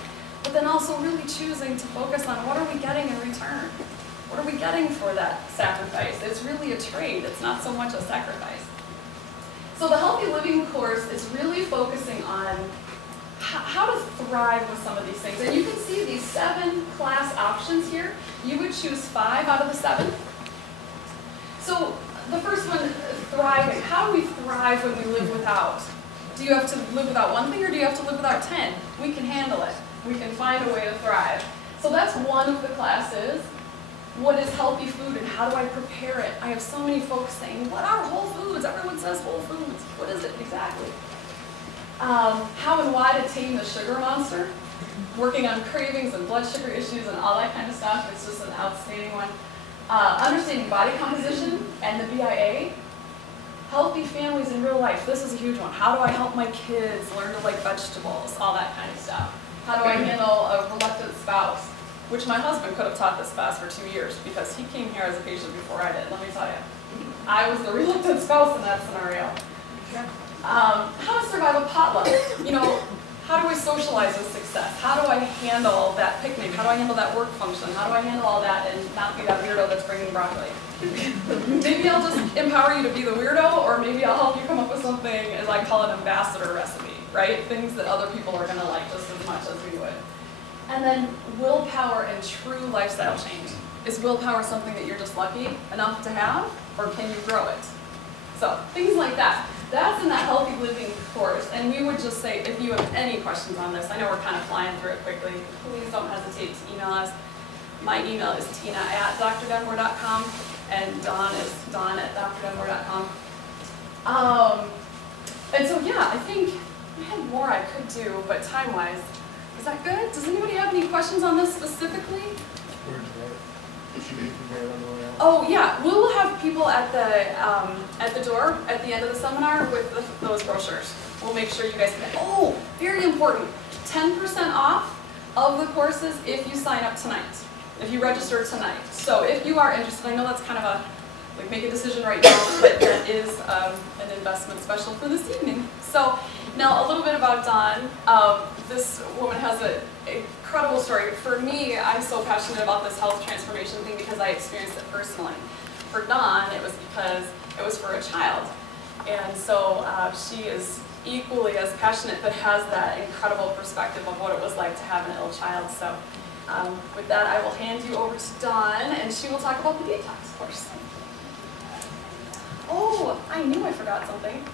but then also really choosing to focus on what are we getting in return? What are we getting for that sacrifice? It's really a trade. It's not so much a sacrifice. So the Healthy Living course is really focusing on how to thrive with some of these things. And you can see these 7 class options here. You would choose 5 out of the 7. So the first one, thriving. How do we thrive when we live without? Do you have to live without one thing or do you have to live without 10? We can handle it. We can find a way to thrive. So that's one of the classes. What is healthy food and how do I prepare it? I have so many folks saying, what are whole foods? Everyone says whole foods. What is it exactly? How and why to tame the sugar monster. Working on cravings and blood sugar issues and all that kind of stuff. It's just an outstanding one. Understanding body composition and the BIA. Healthy families in real life. This is a huge one. How do I help my kids learn to like vegetables? All that kind of stuff. How do I handle a reluctant spouse? Which my husband could have taught this class for 2 years because he came here as a patient before I did, let me tell you. I was the reluctant spouse in that scenario. How to survive a potluck. How do I socialize with success? How do I handle that picnic? How do I handle that work function? How do I handle all that and not be that weirdo that's bringing broccoli? Maybe I'll just empower you to be the weirdo, or maybe I'll help you come up with something, as I call an ambassador recipe, right? Things that other people are gonna like just as much as we would. And then willpower and true lifestyle change. Is willpower something that you're just lucky enough to have, or can you grow it? So things like that. That's in that Healthy Living course, and we would just say, if you have any questions on this, I know we're kind of flying through it quickly, please don't hesitate to email us. My email is tina@drdenmore.com, and Dawn is dawn@drdenmore.com. And so yeah, I think I had more I could do, but time-wise, is that good? Does anybody have any questions on this specifically? Oh yeah, we'll have people at the door at the end of the seminar with those brochures. We'll make sure you guys get. Oh, very important, 10% off of the courses if you sign up tonight, if you register tonight. So if you are interested, I know that's kind of make a decision right now, but that is an investment special for this evening. So now a little bit about Dawn. This woman has an incredible story. For me, I'm so passionate about this health transformation thing because I experienced it personally. For Dawn, it was because it was for a child. And so she is equally as passionate, but has that incredible perspective of what it was like to have an ill child. So with that, I will hand you over to Dawn, and she will talk about the detox course. Oh, I knew I forgot something.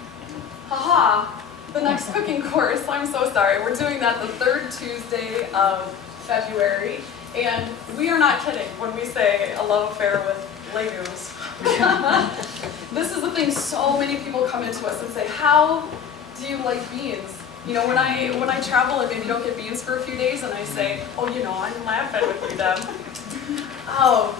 Haha, the next cooking course, I'm so sorry. We're doing that the 3rd Tuesday of February, and we are not kidding when we say a love affair with legumes. This is the thing, so many people come into us and say, how do you like beans? You know, when I travel and maybe don't get beans for a few days and I say, oh, you know, I'm laughing with you then. Oh,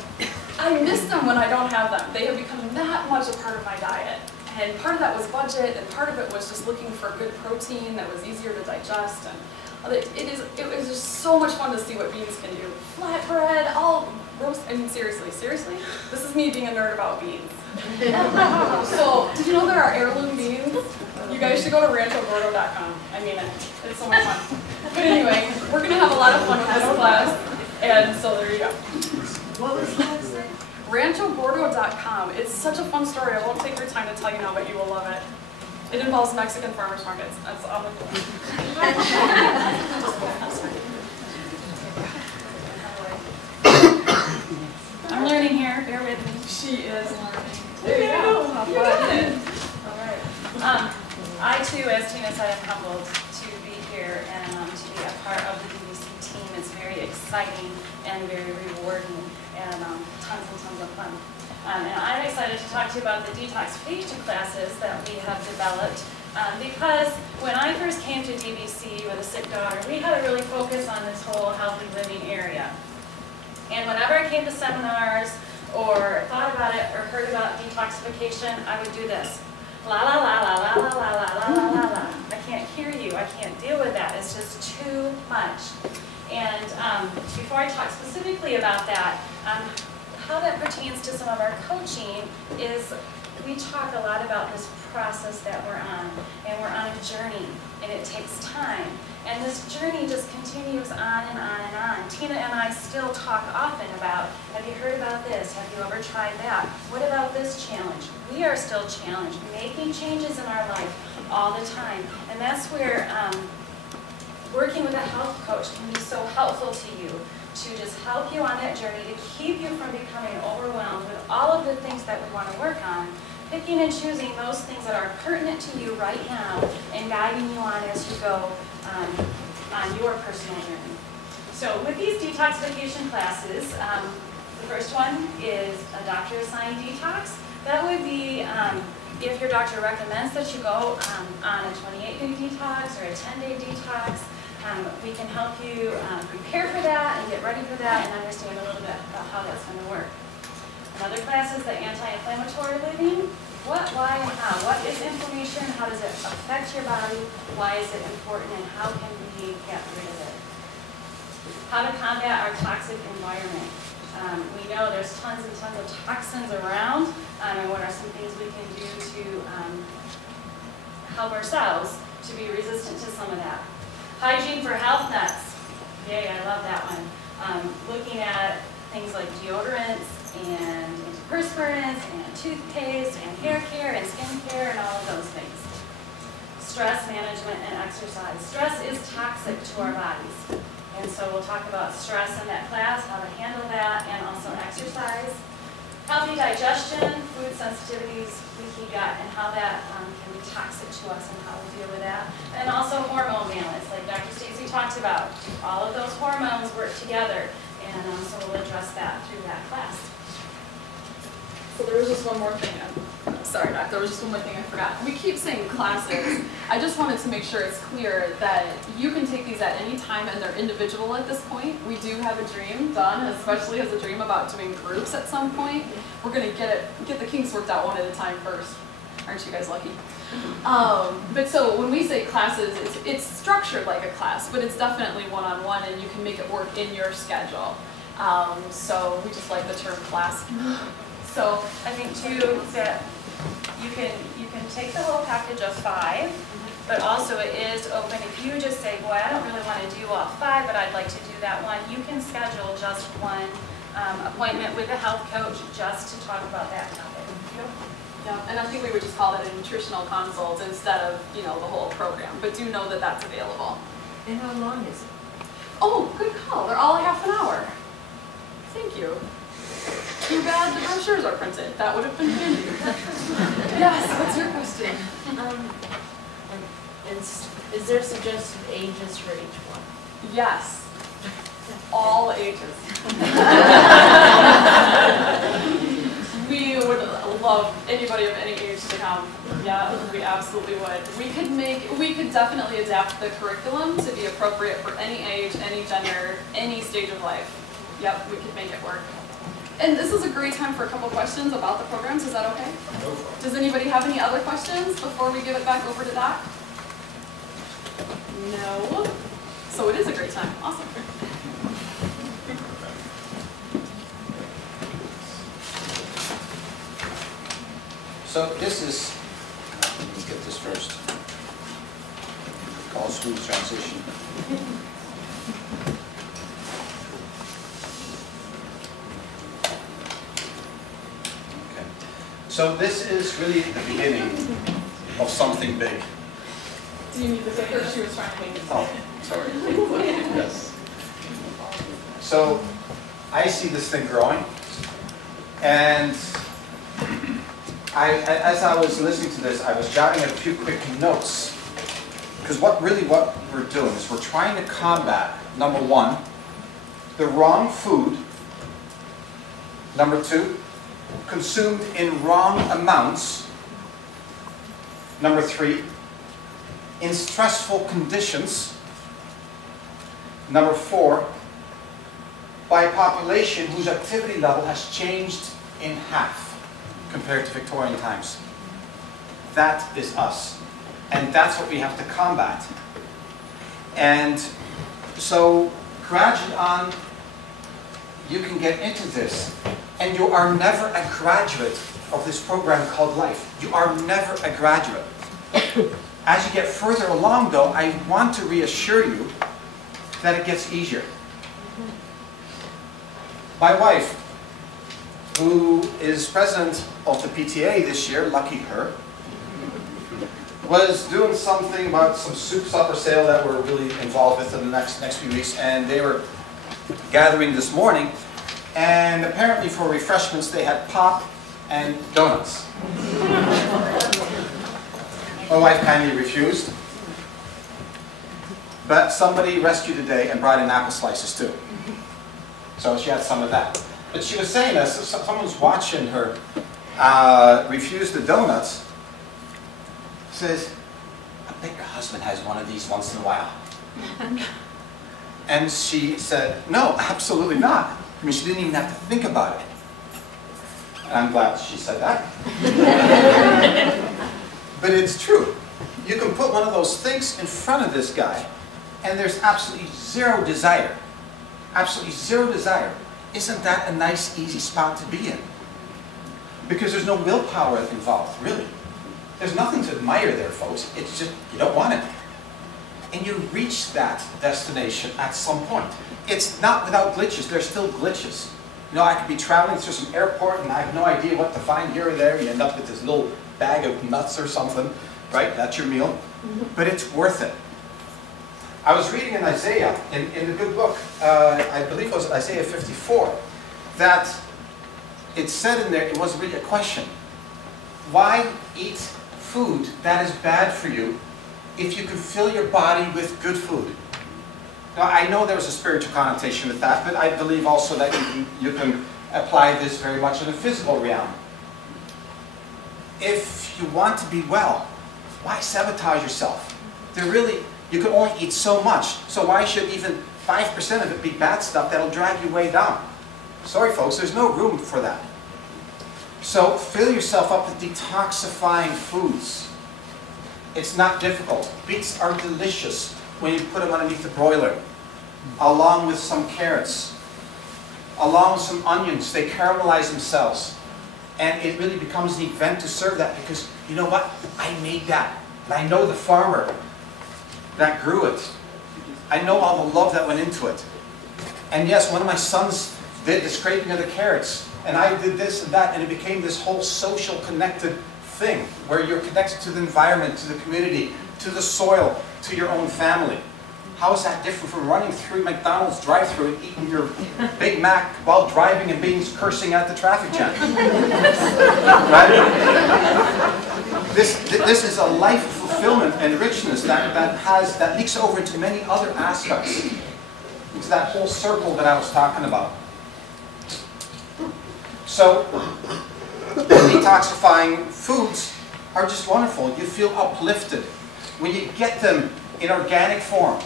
I miss them when I don't have them. They have become that much a part of my diet. And part of that was budget, and part of it was just looking for good protein that was easier to digest. And it was just so much fun to see what beans can do. Flatbread, all roast. I mean, seriously, this is me being a nerd about beans. So, did you know there are heirloom beans? You guys should go to ranchogordo.com. I mean, it's so much fun. But anyway, we're gonna have a lot of fun with this class, and so there you go. What was the website? ranchogordo.com. It's such a fun story. I won't take your time to tell you now, but you will love it. It involves Mexican farmers markets. That's all I'm I'm learning here. Bear with me. She is learning. There you go. How fun. All right. I too, as Tina said, am humbled to be here and to be a part of the DVC team. It's very exciting and very rewarding and tons and tons of fun. And I'm excited to talk to you about the detoxification classes that we have developed because when I first came to DVC with a sick daughter, we had to really focus on this whole healthy living area. And whenever I came to seminars or thought about it or heard about detoxification, I would do this. La la la la la la la la la la la. I can't hear you. I can't deal with that. It's just too much. And before I talk specifically about that, how that pertains to some of our coaching is we talk a lot about this process that we're on, and we're on a journey, and it takes time. And this journey just continues on and on and on. Tina and I still talk often about, have you heard about this? Have you ever tried that? What about this challenge? We are still challenged, making changes in our life all the time. And that's where working with a health coach can be so helpful to you, to just help you on that journey, to keep you from becoming overwhelmed with all of the things that we want to work on, picking and choosing those things that are pertinent to you right now and guiding you on as you go on your personal journey. So with these detoxification classes, the first one is a doctor-assigned detox. That would be if your doctor recommends that you go on a 28-day detox or a 10-day detox. We can help you prepare for that and get ready for that and understand a little bit about how that's going to work. Another class is the anti-inflammatory living. What, why, and how? What is inflammation? How does it affect your body? Why is it important? And how can we get rid of it? How to combat our toxic environment. We know there's tons and tons of toxins around, and what are some things we can do to help ourselves to be resistant to some of that. Hygiene for health nuts. Yay, I love that one. Looking at things like deodorants and antiperspirants and toothpaste and hair care and skin care and all of those things. Stress management and exercise. Stress is toxic to our bodies. And so we'll talk about stress in that class, how to handle that, and also exercise. Healthy digestion, food sensitivities, leaky gut, and how that can be toxic to us and how we deal with that. And also hormone balance, like Dr. Stacy talked about. All of those hormones work together, and so we'll address that through that class. So there was just one more thing. Sorry, Doc, there was just one more thing I forgot. We keep saying classes. I just wanted to make sure it's clear that you can take these at any time and they're individual at this point. We do have a dream. Dawn especially has a dream about doing groups at some point. We're going to get the kinks worked out one at a time first. Aren't you guys lucky? But so when we say classes, it's structured like a class, but it's definitely one-on-one and you can make it work in your schedule. So we just like the term class. So I think too that you can take the whole package of 5, but also it is open. If you just say, boy, I don't really want to do all 5, but I'd like to do that one, you can schedule just one appointment with a health coach just to talk about that topic. Yeah, and I think we would just call it a nutritional consult instead of, the whole program. But do know that that's available. And how long is it? Oh, good call. They're all a half an hour. Thank you. Too bad the brochures are printed. That would have been handy. Yes, what's your question? Is there suggested ages for each one? Yes. All ages. We would love anybody of any age to come. Yeah, we absolutely. absolutely would. We could definitely adapt the curriculum to be appropriate for any age, any gender, any stage of life. Yep, we could make it work. And this is a great time for a couple questions about the programs. Is that okay? Go for it. Does anybody have any other questions before we give it back over to Doc? No? So it is a great time. Awesome. So this is, let me get this first. Called smooth transition. Okay. So this is really the beginning of something big. Do you need the paper? She was trying to make it. Oh, sorry. Yes. So I see this thing growing, and as I was listening to this, I was jotting a few quick notes. Because what we're doing is we're trying to combat, number one, the wrong food. Number two, consumed in wrong amounts. Number three, in stressful conditions. Number four, by a population whose activity level has changed in half compared to Victorian times. That is us. And that's what we have to combat. And so gradually on, you can get into this. And you are never a graduate of this program called life. You are never a graduate. As you get further along, though, I want to reassure you that it gets easier. My wife, who is president of the PTA this year, lucky her, was doing something about some soup supper sale that we're really involved with in the next few weeks, and they were gathering this morning, and apparently for refreshments they had pop and donuts. My wife kindly refused, but somebody rescued the day and brought in apple slices too. So she had some of that. But she was saying that someone's watching her refuse the donuts. Says, I bet your husband has one of these once in a while. And she said, no, absolutely not. I mean, she didn't even have to think about it. And I'm glad she said that. But it's true. You can put one of those things in front of this guy, and there's absolutely zero desire. Absolutely zero desire. Isn't that a nice, easy spot to be in? Because there's no willpower involved, really. There's nothing to admire there, folks. It's just, you don't want it. And you reach that destination at some point. It's not without glitches. There's still glitches. You know, I could be traveling through some airport and I have no idea what to find here or there. You end up with this little bag of nuts or something, right? That's your meal. But it's worth it. I was reading in Isaiah, in the good book, I believe it was Isaiah 54, that it said in there, it was really a question. Why eat food that is bad for you if you can fill your body with good food? Now, I know there was a spiritual connotation with that, but I believe also that you can apply this very much in a physical realm. If you want to be well, why sabotage yourself? You can only eat so much, so why should even 5% of it be bad stuff that'll drag you way down? Sorry folks, there's no room for that. So fill yourself up with detoxifying foods. It's not difficult. Beets are delicious when you put them underneath the broiler, along with some carrots, along with some onions. They caramelize themselves. And it really becomes an event to serve that because, you know what? I made that. And I know the farmer that grew it. I know all the love that went into it. And yes, one of my sons did the scraping of the carrots. And I did this and that. And it became this whole social connected thing where you're connected to the environment, to the community, to the soil, to your own family. How is that different from running through McDonald's drive-thru and eating your Big Mac while driving and cursing at the traffic jam? Right? This is a life of fulfillment and richness that leaks over into many other aspects. It's that whole circle that I was talking about. So, detoxifying foods are just wonderful. You feel uplifted. When you get them in organic form,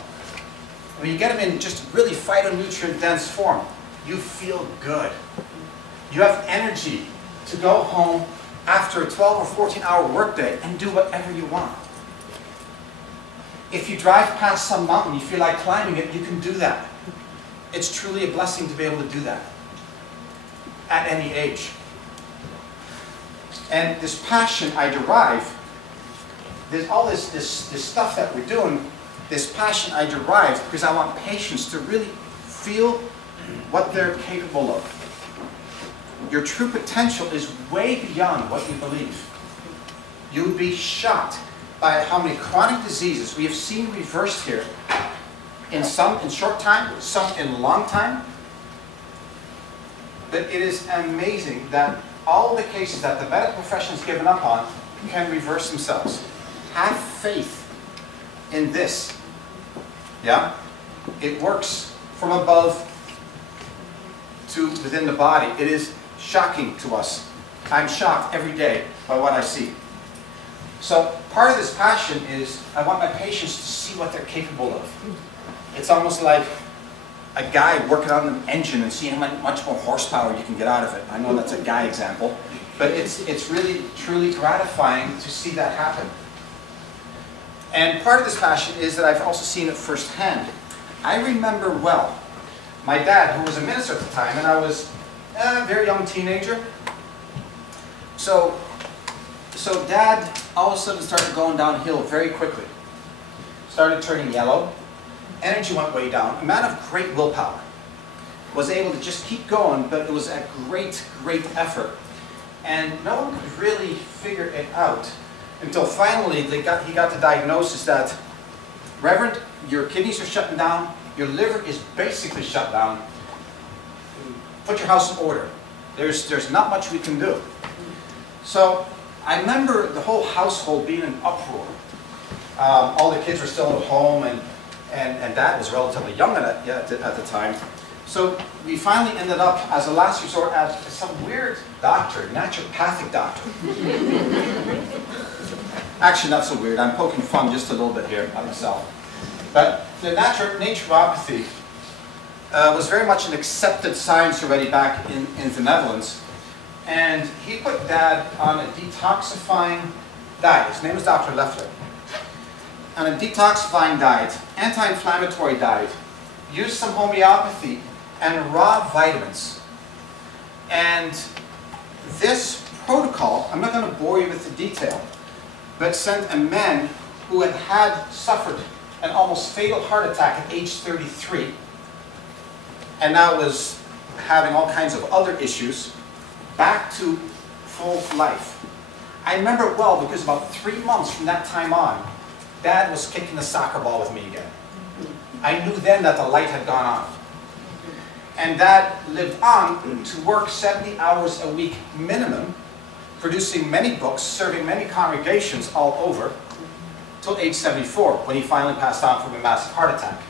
when you get them in just really phytonutrient-dense form, you feel good. You have energy to go home after a 12 or 14-hour workday and do whatever you want. If you drive past some mountain, you feel like climbing it, you can do that. It's truly a blessing to be able to do that at any age. And this passion I derive, there's all this stuff that we're doing, this passion I derive because I want patients to really feel what they're capable of. Your true potential is way beyond what you believe. You would be shocked by how many chronic diseases we have seen reversed here, in some in short time, some in long time. But it is amazing that all the cases that the medical profession has given up on can reverse themselves. Have faith in this. Yeah? It works from above to within the body. It is shocking to us. I'm shocked every day by what I see. So part of this passion is I want my patients to see what they're capable of. It's almost like a guy working on an engine and seeing how much more horsepower you can get out of it. I know that's a guy example, but it's really, truly gratifying to see that happen. And part of this passion is that I've also seen it firsthand. I remember well, my dad, who was a minister at the time, and I was a very young teenager. So Dad all of a sudden started going downhill very quickly. Started turning yellow. Energy went way down. A man of great willpower. Was able to just keep going, but it was a great, great effort. And no one could really figure it out until finally he got the diagnosis that, Reverend, your kidneys are shutting down, your liver is basically shut down. Put your house in order. There's not much we can do. So I remember the whole household being in uproar. All the kids were still at home, and Dad was relatively young at the time. So we finally ended up, as a last resort, at some weird doctor, naturopathic doctor. Actually, not so weird. I'm poking fun just a little bit here at myself. But the naturopathy was very much an accepted science already back in the Netherlands. And he put Dad on a detoxifying diet. His name is Dr. Leffler. On a detoxifying diet, anti-inflammatory diet, used some homeopathy and raw vitamins. And this protocol, I'm not going to bore you with the detail, but sent a man who had suffered an almost fatal heart attack at age 33, and now was having all kinds of other issues, back to full life. I remember it well because about 3 months from that time on, Dad was kicking the soccer ball with me again. I knew then that the light had gone on. And Dad lived on to work 70 hours a week minimum, producing many books, serving many congregations all over, till age 74, when he finally passed on from a massive heart attack.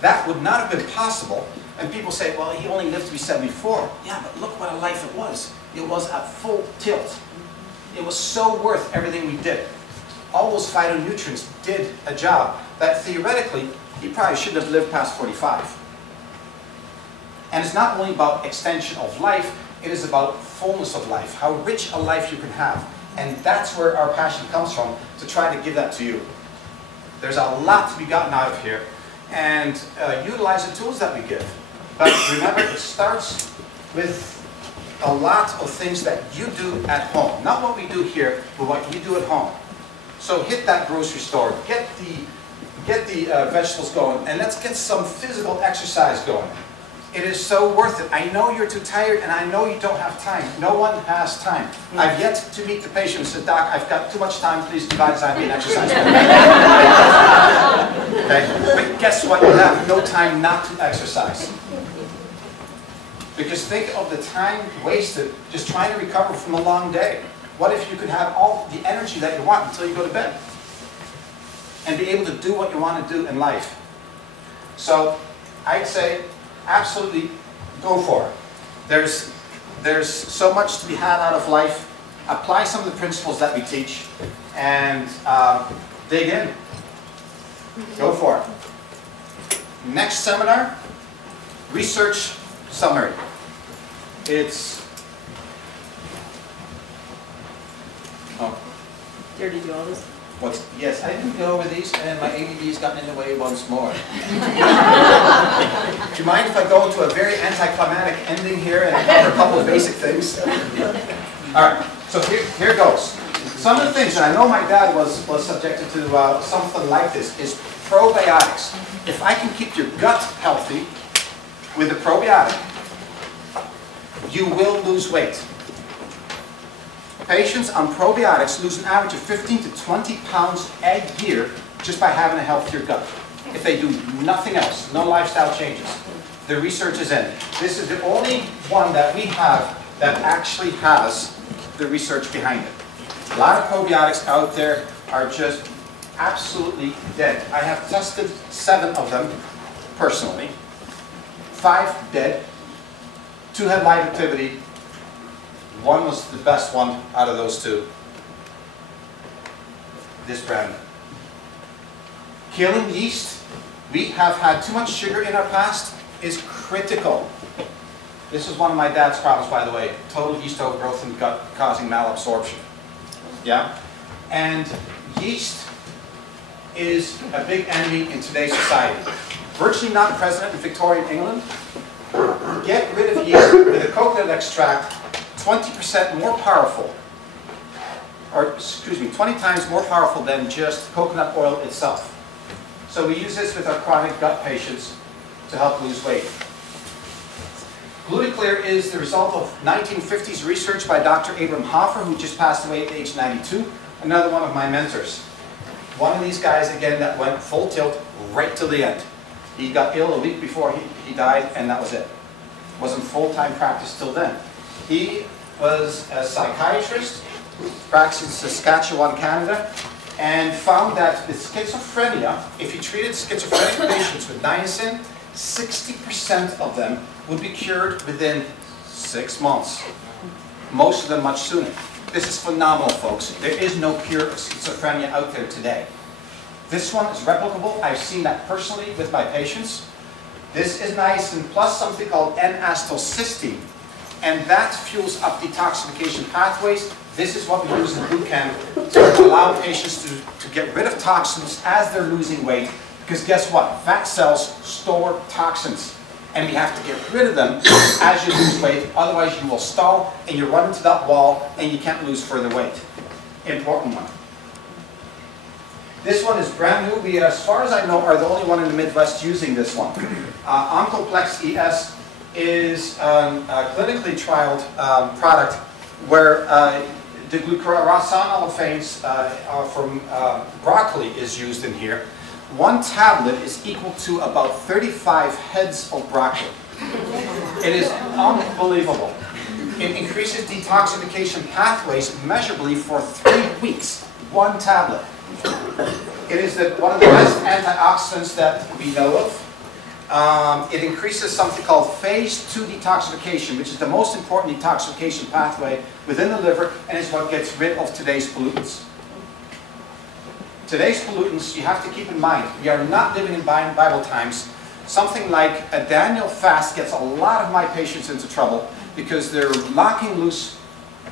That would not have been possible. And people say, well, he only lived to be 74. Yeah, but look what a life it was. It was at full tilt. It was so worth everything we did. All those phytonutrients did a job that theoretically, he probably shouldn't have lived past 45. And it's not only about extension of life, it is about fullness of life, how rich a life you can have. And that's where our passion comes from, to try to give that to you. There's a lot to be gotten out of here, and utilize the tools that we give. But remember, it starts with a lot of things that you do at home. Not what we do here, but what you do at home. So hit that grocery store, get the vegetables going, and let's get some physical exercise going. It is so worth it. I know you're too tired, and I know you don't have time. No one has time. I've yet to meet the patient who said, Doc, I've got too much time, please devise me an exercise. Okay? But guess what? You have no time not to exercise. Because think of the time wasted just trying to recover from a long day. What if you could have all the energy that you want until you go to bed? And be able to do what you want to do in life. So, I'd say, absolutely go for it. There's so much to be had out of life, apply some of the principles that we teach, and dig in. Go for it. Next seminar, research summary. It's, oh, You already do all this? yes, I didn't go over these, and my ADD's gotten in the way once more. Do you mind if I go into a very anticlimactic ending here and cover a couple of basic things? All right, so here goes. Some of the things, and I know my dad was subjected to something like this, is probiotics. If I can keep your gut healthy with a probiotic, you will lose weight. Patients on probiotics lose an average of 15 to 20 pounds a year just by having a healthier gut. If they do nothing else, no lifestyle changes. The research is in. This is the only one that we have that actually has the research behind it. A lot of probiotics out there are just absolutely dead. I have tested 7 of them personally. 5 dead. 2 had light activity. 1 was the best one out of those 2. This brand. Killing yeast. We have had too much sugar in our past is critical. This is one of my dad's problems, by the way. Total yeast overgrowth in the gut causing malabsorption. Yeah? And yeast is a big enemy in today's society. Virtually not present in Victorian England. Get rid of yeast with a coconut extract, 20% more powerful, or excuse me, 20 times more powerful than just coconut oil itself. So we use this with our chronic gut patients to help lose weight. Gluticlear is the result of 1950s research by Dr. Abram Hoffer, who just passed away at age 92, another one of my mentors. One of these guys, again, that went full tilt right till the end. He got ill a week before he died, and that was it. Wasn't full-time practice till then. He was a psychiatrist, practiced in Saskatchewan, Canada, and found that with schizophrenia, if you treated schizophrenic patients with niacin, 60% of them would be cured within 6 months. Most of them much sooner. This is phenomenal, folks. There is no cure of schizophrenia out there today. This one is replicable. I've seen that personally with my patients. This is niacin plus something called N-acetylcysteine, and that fuels up detoxification pathways. This is what we use in boot camp to allow patients to get rid of toxins as they're losing weight, because guess what? Fat cells store toxins, and we have to get rid of them as you lose weight, otherwise you will stall and you run into that wall and you can't lose further weight. Important one. This one is brand new. We, as far as I know, are the only one in the Midwest using this one. Oncoplex ES is a clinically trialed product where the glucurosinolaphanes from broccoli is used in here. 1 tablet is equal to about 35 heads of broccoli. It is unbelievable. It increases detoxification pathways measurably for 3 weeks. 1 tablet. It is one of the best antioxidants that we know of. It increases something called phase 2 detoxification, which is the most important detoxification pathway within the liver, and is what gets rid of today's pollutants. Today's pollutants, you have to keep in mind, we are not living in Bible times. Something like a Daniel fast gets a lot of my patients into trouble because they're locking loose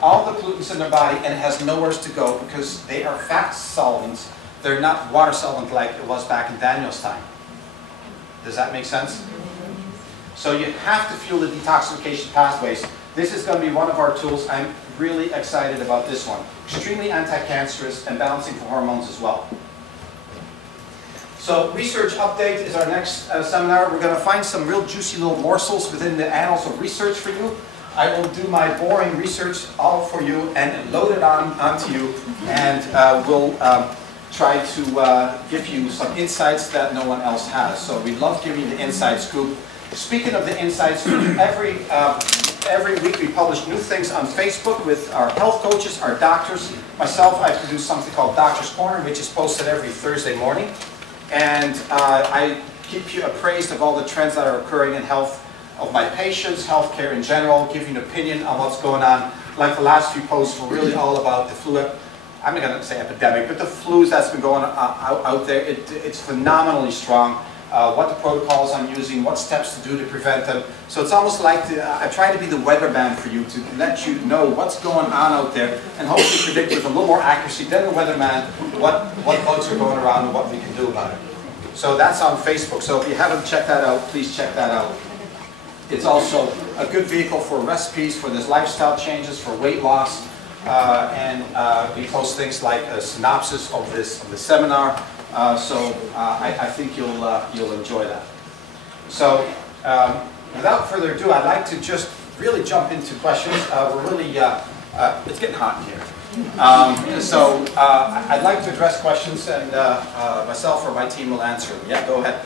all the pollutants in their body and it has nowhere to go because they are fat solvents. They're not water solvent like it was back in Daniel's time. Does that make sense? So you have to fuel the detoxification pathways. This is going to be one of our tools. I'm really excited about this one. Extremely anti-cancerous and balancing for hormones as well. So research update is our next seminar. We're going to find some real juicy little morsels within the annals of research for you. I will do my boring research all for you and load it onto you, and we'll try to give you some insights that no one else has. So we love giving you the inside scoop. Speaking of the inside scoop, every week we publish new things on Facebook with our health coaches, our doctors. Myself, I produce something called Doctor's Corner, which is posted every Thursday morning. And I keep you appraised of all the trends that are occurring in health of my patients, healthcare in general, give you an opinion on what's going on. Like the last few posts were really all about the flu, I'm not going to say epidemic, but the flus that's been going out there. It's phenomenally strong. What the protocols I'm using, what steps to do to prevent them. So it's almost like I try to be the weatherman for you, to let you know what's going on out there and hopefully predict with a little more accuracy than the weatherman what bugs are going around and what we can do about it. So that's on Facebook. So if you haven't checked that out, please check that out. It's also a good vehicle for recipes, for this lifestyle changes, for weight loss. And we post things like a synopsis of the seminar. I think you'll enjoy that. So without further ado, I'd like to just really jump into questions. We're really, it's getting hot in here. I'd like to address questions, and myself or my team will answer them. Yeah, go ahead.